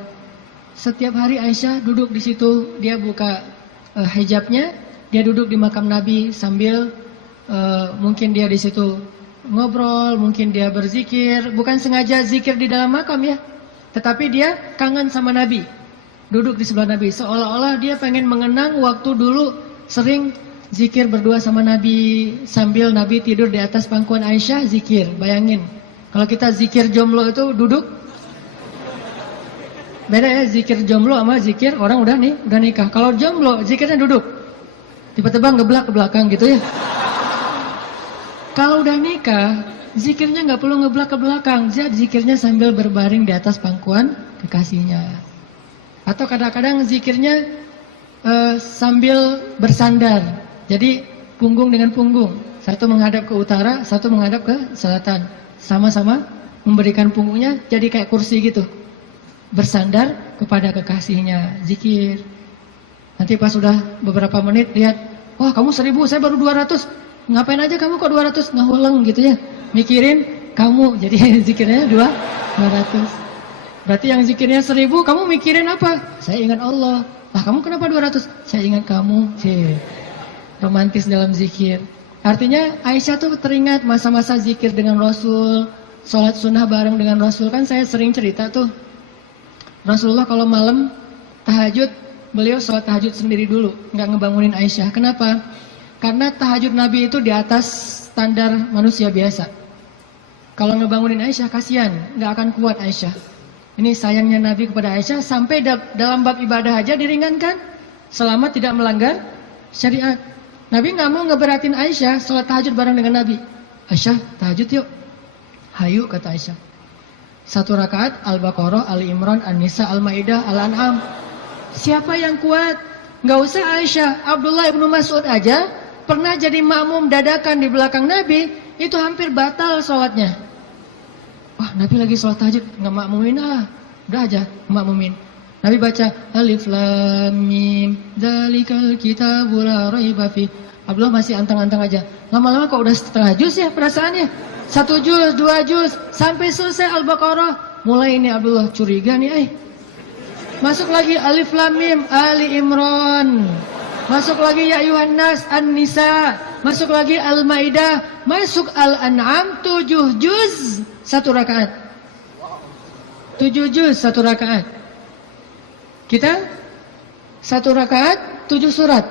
Setiap hari Aisyah duduk di situ, dia buka hijabnya, dia duduk di makam Nabi sambil mungkin dia di situ ngobrol, mungkin dia berzikir, bukan sengaja zikir di dalam makam ya, tetapi dia kangen sama Nabi, duduk di sebelah Nabi, seolah-olah dia pengen mengenang waktu dulu sering zikir berdua sama Nabi sambil Nabi tidur di atas pangkuan Aisyah zikir. Bayangin. Kalau kita zikir jomblo itu duduk, beda ya zikir jomblo sama zikir orang udah nikah. Kalau jomblo zikirnya duduk, tiba-tiba ngeblak ke belakang gitu ya. Kalau udah nikah, zikirnya nggak perlu ngeblak ke belakang, zikirnya sambil berbaring di atas pangkuan kekasihnya. Atau kadang-kadang zikirnya sambil bersandar, jadi punggung dengan punggung, satu menghadap ke utara, satu menghadap ke selatan. Sama-sama memberikan punggungnya jadi kayak kursi gitu, bersandar kepada kekasihnya, zikir. Nanti pas sudah beberapa menit lihat, wah kamu 1000, saya baru 200. Ngapain aja kamu kok 200? Ngahuleng gitu ya, mikirin kamu, jadi zikirnya 200. Berarti yang zikirnya 1000, kamu mikirin apa? Saya ingat Allah. Lah kamu kenapa 200? Saya ingat kamu. Romantis dalam zikir. Artinya Aisyah tuh teringat masa-masa zikir dengan Rasul, sholat sunnah bareng dengan Rasul. Kan saya sering cerita tuh, Rasulullah kalau malam tahajud, beliau sholat tahajud sendiri dulu, nggak ngebangunin Aisyah. Kenapa? Karena tahajud Nabi itu di atas standar manusia biasa. Kalau ngebangunin Aisyah, kasihan, nggak akan kuat Aisyah. Ini sayangnya Nabi kepada Aisyah, sampai dalam bab ibadah aja diringankan, selama tidak melanggar syariat. Nabi nggak mau ngeberatin Aisyah sholat tahajud bareng dengan Nabi. Aisyah, tahajud yuk. Hayu, kata Aisyah. 1 rakaat Al-Baqarah, Ali Imran, An-Nisa, Al-Maidah, Al-An'am. Siapa yang kuat? Nggak usah Aisyah, Abdullah ibnu Mas'ud aja pernah jadi makmum dadakan di belakang Nabi, itu hampir batal sholatnya. Wah, Nabi lagi sholat tahajud, nggak makmumin udah aja makmumin. Nabi baca Alif Lam Mim, Dzalikal Kitabul La Raiba Fi. Abdullah masih antang-antang aja. Lama-lama kok udah setengah juz ya perasaannya. 1 juz, 2 juz, sampai selesai Al-Baqarah. Mulai ini Abdullah curiga nih, Masuk lagi Alif Lam Mim, Ali Imran. Masuk lagi Ya Ayuhan Nas, An-Nisa. Masuk lagi Al-Maidah. Masuk Al-An'am, 7 juz 1 rakaat. 7 juz 1 rakaat. Kita 1 rakaat 7 surat.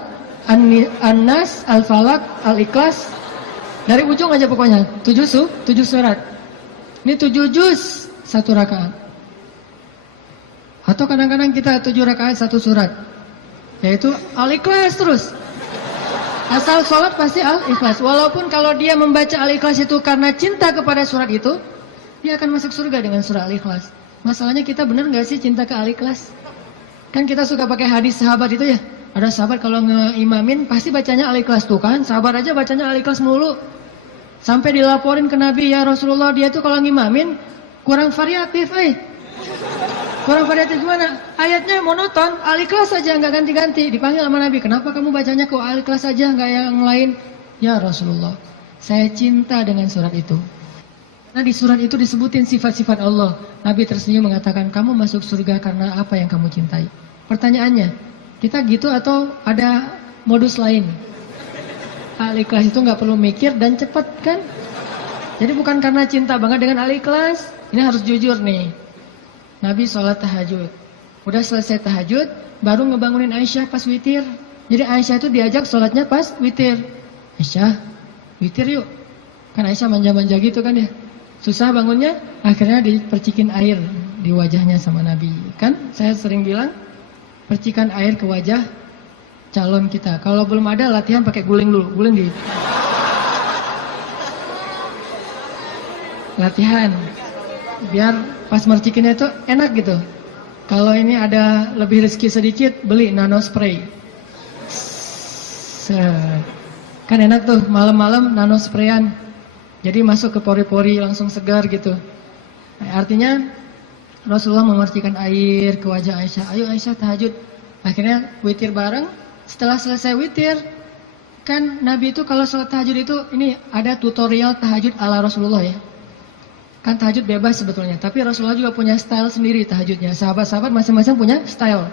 An-Nas, Al-Falaq, Al-Ikhlas. Dari ujung aja pokoknya 7 surat. Ini 7 juz 1 rakaat. Atau kadang-kadang kita 7 rakaat 1 surat, yaitu Al-Ikhlas terus. Asal sholat pasti Al-Ikhlas. Walaupun kalau dia membaca Al-Ikhlas itu karena cinta kepada surat itu, dia akan masuk surga dengan surah Al-Ikhlas. Masalahnya kita benar nggak sih cinta ke Al-Ikhlas? Kan kita suka pakai hadis sahabat itu ya. Ada sahabat kalau ngeimamin pasti bacanya Al-Ikhlas tuh kan. Sahabat aja bacanya Al-Ikhlas mulu. Sampai dilaporin ke Nabi, ya Rasulullah, dia tuh kalau ngimamin kurang variatif, Kurang variatif gimana? Ayatnya monoton, Al-Ikhlas saja nggak ganti-ganti. Dipanggil sama Nabi, kenapa kamu bacanya kok Al-Ikhlas saja nggak yang lain? Ya Rasulullah, saya cinta dengan surat itu. Nah di surat itu disebutin sifat-sifat Allah. Nabi tersenyum mengatakan, kamu masuk surga karena apa yang kamu cintai. Pertanyaannya, kita gitu atau ada modus lain? Al-Ikhlas itu nggak perlu mikir dan cepat kan? Jadi bukan karena cinta banget dengan Al-Ikhlas. Ini harus jujur nih. Nabi sholat tahajud. Udah selesai tahajud, baru ngebangunin Aisyah pas witir. Jadi Aisyah itu diajak sholatnya pas witir. Aisyah, witir yuk. Kan Aisyah manja-manja gitu kan ya. Susah bangunnya, akhirnya dipercikin air di wajahnya sama Nabi. Kan saya sering bilang, percikan air ke wajah calon kita. Kalau belum ada latihan pakai guling dulu. Guling di latihan. Biar pas mercikinnya itu enak gitu. Kalau ini ada lebih rezeki sedikit, beli nano spray. Kan enak tuh malam-malam nano sprayan. Jadi masuk ke pori-pori langsung segar gitu. Artinya Rasulullah memercikan air ke wajah Aisyah. Ayo Aisyah tahajud. Akhirnya witir bareng. Setelah selesai witir, kan Nabi itu kalau sholat tahajud itu ini ada tutorial tahajud ala Rasulullah ya. Kan tahajud bebas sebetulnya, tapi Rasulullah juga punya style sendiri tahajudnya. Sahabat-sahabat masing-masing punya style.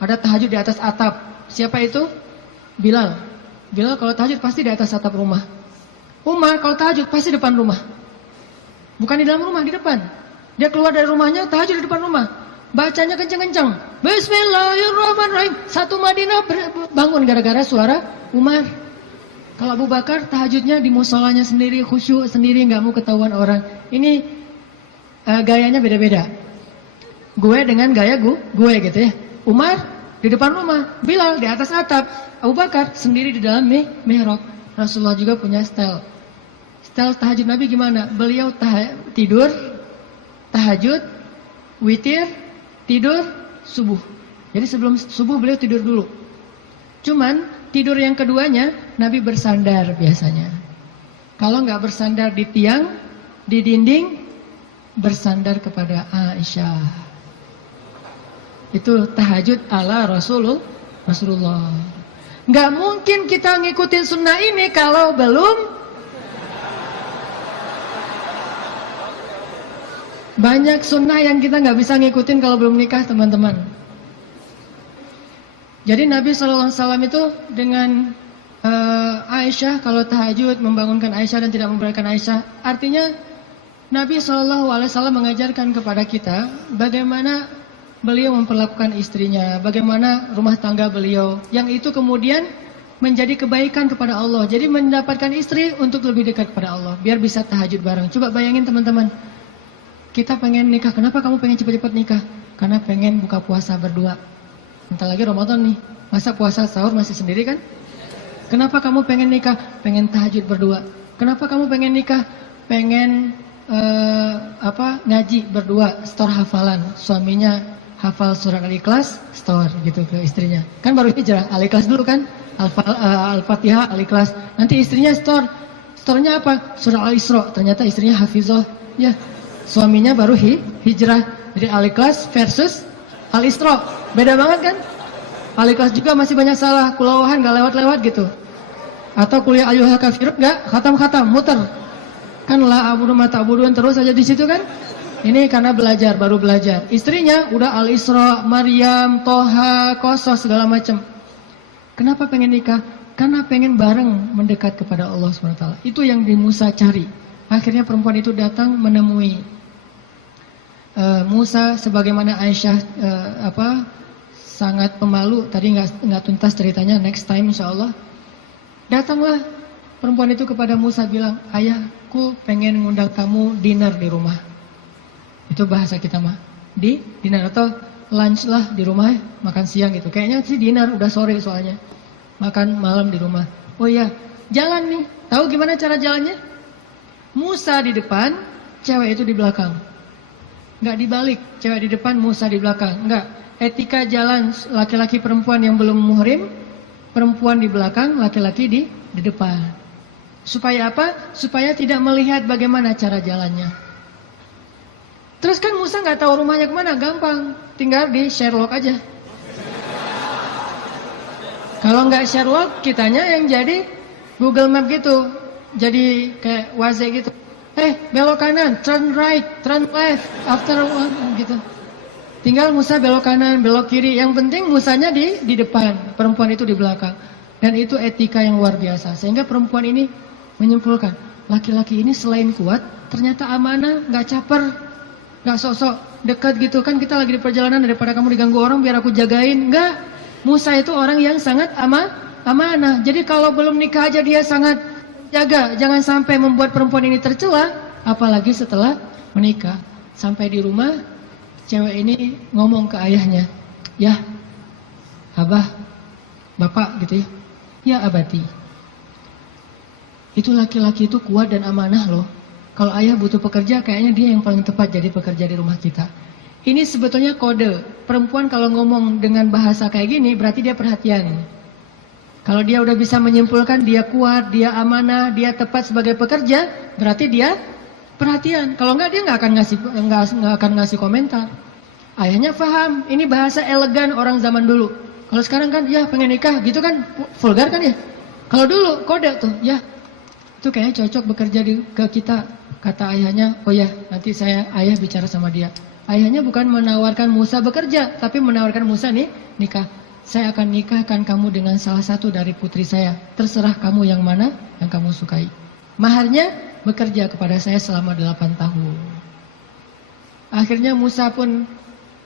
Ada tahajud di atas atap. Siapa itu? Bilal. Bilal kalau tahajud pasti di atas atap rumah. Umar kalau tahajud pasti depan rumah. Bukan di dalam rumah, di depan. Dia keluar dari rumahnya, tahajud di depan rumah. Bacanya kenceng-kenceng. Bismillahirrahmanirrahim. Satu Madinah bangun gara-gara suara Umar. Kalau Abu Bakar tahajudnya di musolanya sendiri, khusyuk sendiri, nggak mau ketahuan orang. Ini gayanya beda-beda. Gue dengan gaya gue gitu ya. Umar di depan rumah, Bilal di atas atap, Abu Bakar sendiri di dalam mihrab. Rasulullah juga punya style. Style tahajud Nabi gimana? Beliau tidur, tahajud, witir, tidur, subuh. Jadi sebelum subuh beliau tidur dulu. Cuman tidur yang keduanya Nabi bersandar biasanya. Kalau nggak bersandar di tiang, di dinding, bersandar kepada Aisyah. Itu tahajud ala Rasulullah. Nggak mungkin kita ngikutin sunnah ini kalau belum banyak sunnah yang kita nggak bisa ngikutin kalau belum nikah, teman-teman. Jadi Nabi SAW itu dengan Aisyah kalau tahajud membangunkan Aisyah dan tidak membiarkan Aisyah. Artinya Nabi SAW mengajarkan kepada kita bagaimana beliau memperlakukan istrinya, bagaimana rumah tangga beliau, yang itu kemudian menjadi kebaikan kepada Allah. Jadi mendapatkan istri untuk lebih dekat kepada Allah, biar bisa tahajud bareng. Coba bayangin teman-teman, kita pengen nikah, kenapa kamu pengen cepat-cepat nikah? Karena pengen buka puasa berdua. Bentar lagi Ramadan nih, masa puasa sahur masih sendiri kan? Kenapa kamu pengen nikah? Pengen tahajud berdua. Kenapa kamu pengen nikah? Pengen ngaji berdua, store hafalan. Suaminya hafal surat Al-Ikhlas, store gitu ke istrinya. Kan baru hijrah, Al-Ikhlas dulu kan? Al-Fatihah, Al-Ikhlas. Nanti istrinya store. Store-nya apa? Surah Al-Isra. Ternyata istrinya hafizah. Ya, suaminya baru hijrah. Jadi Al-Ikhlas versus Al-Isra. Beda banget kan? Al-Ikhlas juga masih banyak salah, kulawahan gak lewat-lewat gitu. Atau kuliah ayyuhal kafirun gak khatam-khatam, muter. Kan la abudu ma ta'budun terus aja di situ kan? Ini karena belajar, baru belajar. Istrinya udah Al-Isra, Maryam, Toha, Qasas segala macam. Kenapa pengen nikah? Karena pengen bareng mendekat kepada Allah SWT. Itu yang di Musa cari. Akhirnya perempuan itu datang menemui Musa, sebagaimana Aisyah sangat pemalu. Tadi nggak tuntas ceritanya, next time insya Allah. Datanglah perempuan itu kepada Musa bilang, ayahku pengen ngundang kamu dinner di rumah. Itu bahasa kita mah, di dinner atau lunch lah di rumah, makan siang gitu. Kayaknya sih dinner, udah sore soalnya. Makan malam di rumah. Oh iya, jalan nih. Tahu gimana cara jalannya? Musa di depan, cewek itu di belakang. Nggak dibalik, cewek di depan, Musa di belakang. Nggak. Etika jalan laki-laki perempuan yang belum muhrim, perempuan di belakang, laki-laki di depan. Supaya apa? Supaya tidak melihat bagaimana cara jalannya. Terus kan Musa nggak tahu rumahnya kemana, gampang, tinggal di Sherlock aja. Kalau nggak Sherlock, kitanya yang jadi Google Map gitu, jadi kayak Waze gitu. Belok kanan, turn right, turn left, after one gitu. Tinggal Musa belok kanan, belok kiri. Yang penting Musanya di depan, perempuan itu di belakang. Dan itu etika yang luar biasa. Sehingga perempuan ini menyimpulkan, laki-laki ini selain kuat, ternyata amanah, nggak caper, nggak sok-sok dekat gitu. Kan kita lagi di perjalanan, daripada kamu diganggu orang biar aku jagain. Nggak, Musa itu orang yang sangat amanah. Jadi kalau belum nikah aja dia sangat jaga, jangan sampai membuat perempuan ini tercela, apalagi setelah menikah. Sampai di rumah, cewek ini ngomong ke ayahnya, ya, abah, bapak gitu ya, ya abati. Itu laki-laki itu kuat dan amanah loh. Kalau ayah butuh pekerja, kayaknya dia yang paling tepat jadi pekerja di rumah kita. Ini sebetulnya kode. Perempuan kalau ngomong dengan bahasa kayak gini, berarti dia perhatian. Kalau dia udah bisa menyimpulkan dia kuat, dia amanah, dia tepat sebagai pekerja, berarti dia perhatian. Kalau enggak dia nggak akan ngasih komentar. Ayahnya paham, ini bahasa elegan orang zaman dulu. Kalau sekarang kan ya pengen nikah gitu kan vulgar kan ya. Kalau dulu kode tuh, ya itu kayaknya cocok bekerja ke kita. Kata ayahnya, oh ya nanti ayah bicara sama dia. Ayahnya bukan menawarkan Musa bekerja, tapi menawarkan Musa nih nikah. Saya akan nikahkan kamu dengan salah satu dari putri saya. Terserah kamu yang mana yang kamu sukai. Maharnya bekerja kepada saya selama 8 tahun. Akhirnya Musa pun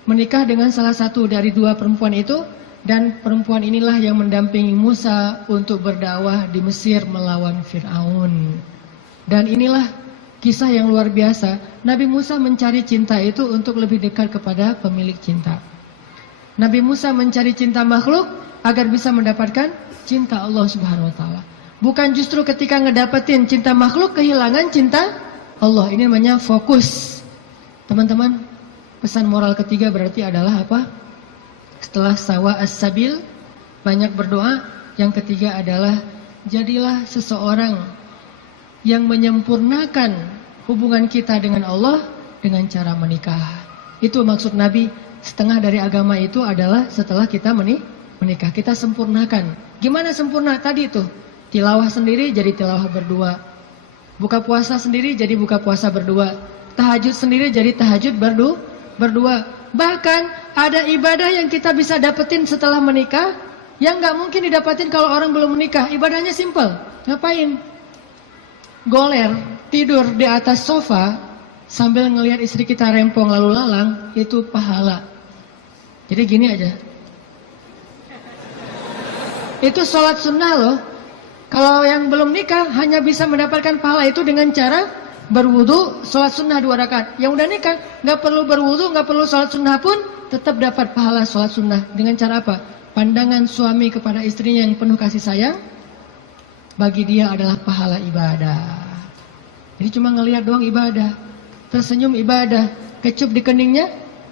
menikah dengan salah satu dari 2 perempuan itu. Dan perempuan inilah yang mendampingi Musa untuk berdakwah di Mesir melawan Fir'aun. Dan inilah kisah yang luar biasa. Nabi Musa mencari cinta itu untuk lebih dekat kepada pemilik cinta. Nabi Musa mencari cinta makhluk agar bisa mendapatkan cinta Allah Subhanahu wa taala. Bukan justru ketika ngedapetin cinta makhluk kehilangan cinta Allah. Ini namanya fokus. Teman-teman, pesan moral ketiga berarti adalah apa? Setelah sawa as-sabil, banyak berdoa. Yang ketiga adalah jadilah seseorang yang menyempurnakan hubungan kita dengan Allah dengan cara menikah. Itu maksud Nabi. Setengah dari agama itu adalah setelah kita menikah, kita sempurnakan. Gimana sempurna? Tadi tuh, tilawah sendiri jadi tilawah berdua. Buka puasa sendiri jadi buka puasa berdua. Tahajud sendiri jadi tahajud berdua. Bahkan ada ibadah yang kita bisa dapetin setelah menikah yang nggak mungkin didapatin kalau orang belum menikah. Ibadahnya simple. Ngapain? Goler, tidur di atas sofa sambil ngelihat istri kita rempong lalu lalang, itu pahala. Jadi gini aja. Itu sholat sunnah loh. Kalau yang belum nikah hanya bisa mendapatkan pahala itu dengan cara berwudu, sholat sunnah 2 rakaat. Yang udah nikah nggak perlu berwudu, nggak perlu sholat sunnah pun tetap dapat pahala sholat sunnah. Dengan cara apa? Pandangan suami kepada istrinya yang penuh kasih sayang, bagi dia adalah pahala ibadah. Jadi cuma ngelihat doang ibadah, tersenyum ibadah, kecup di keningnya.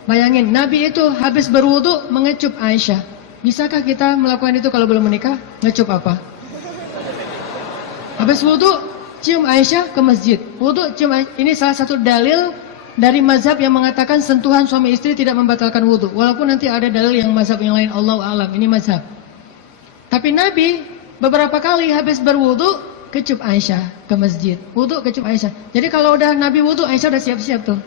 Bayangin, Nabi itu habis berwudu mengecup Aisyah. Bisakah kita melakukan itu kalau belum menikah? Ngecup apa? Habis wudu, cium Aisyah ke masjid. Wudu, cium Aisyah. Ini salah satu dalil dari mazhab yang mengatakan sentuhan suami istri tidak membatalkan wudu. Walaupun nanti ada dalil yang mazhab yang lain, Allahu a'lam. Ini mazhab. Tapi Nabi beberapa kali habis berwudu kecup Aisyah ke masjid. Wudu kecup Aisyah. Jadi kalau udah Nabi wudu, Aisyah udah siap-siap tuh.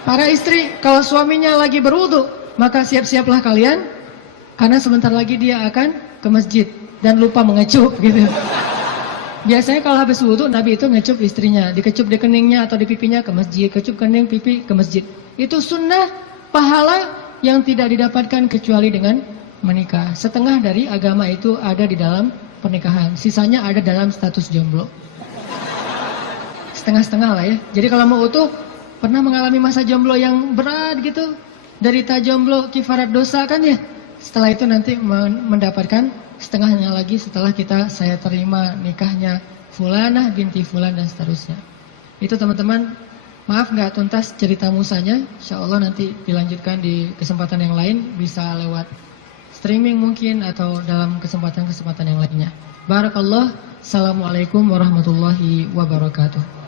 Para istri, kalau suaminya lagi berwudu, maka siap-siaplah kalian, karena sebentar lagi dia akan ke masjid dan lupa mengecup gitu. Biasanya kalau habis wudu Nabi itu ngecup istrinya, dikecup di keningnya atau di pipinya ke masjid, kecup kening pipi ke masjid. Itu sunnah pahala yang tidak didapatkan kecuali dengan menikah. Setengah dari agama itu ada di dalam pernikahan, sisanya ada dalam status jomblo. Setengah-setengah lah ya. Jadi kalau mau utuh, pernah mengalami masa jomblo yang berat gitu, derita jomblo kifarat dosa kan ya. Setelah itu nanti mendapatkan setengahnya lagi setelah saya terima nikahnya Fulanah binti Fulan dan seterusnya. Itu teman-teman, maaf nggak tuntas cerita musanya. Insya Allah nanti dilanjutkan di kesempatan yang lain, bisa lewat streaming mungkin atau dalam kesempatan-kesempatan yang lainnya. Barakallah. Assalamualaikum warahmatullahi wabarakatuh.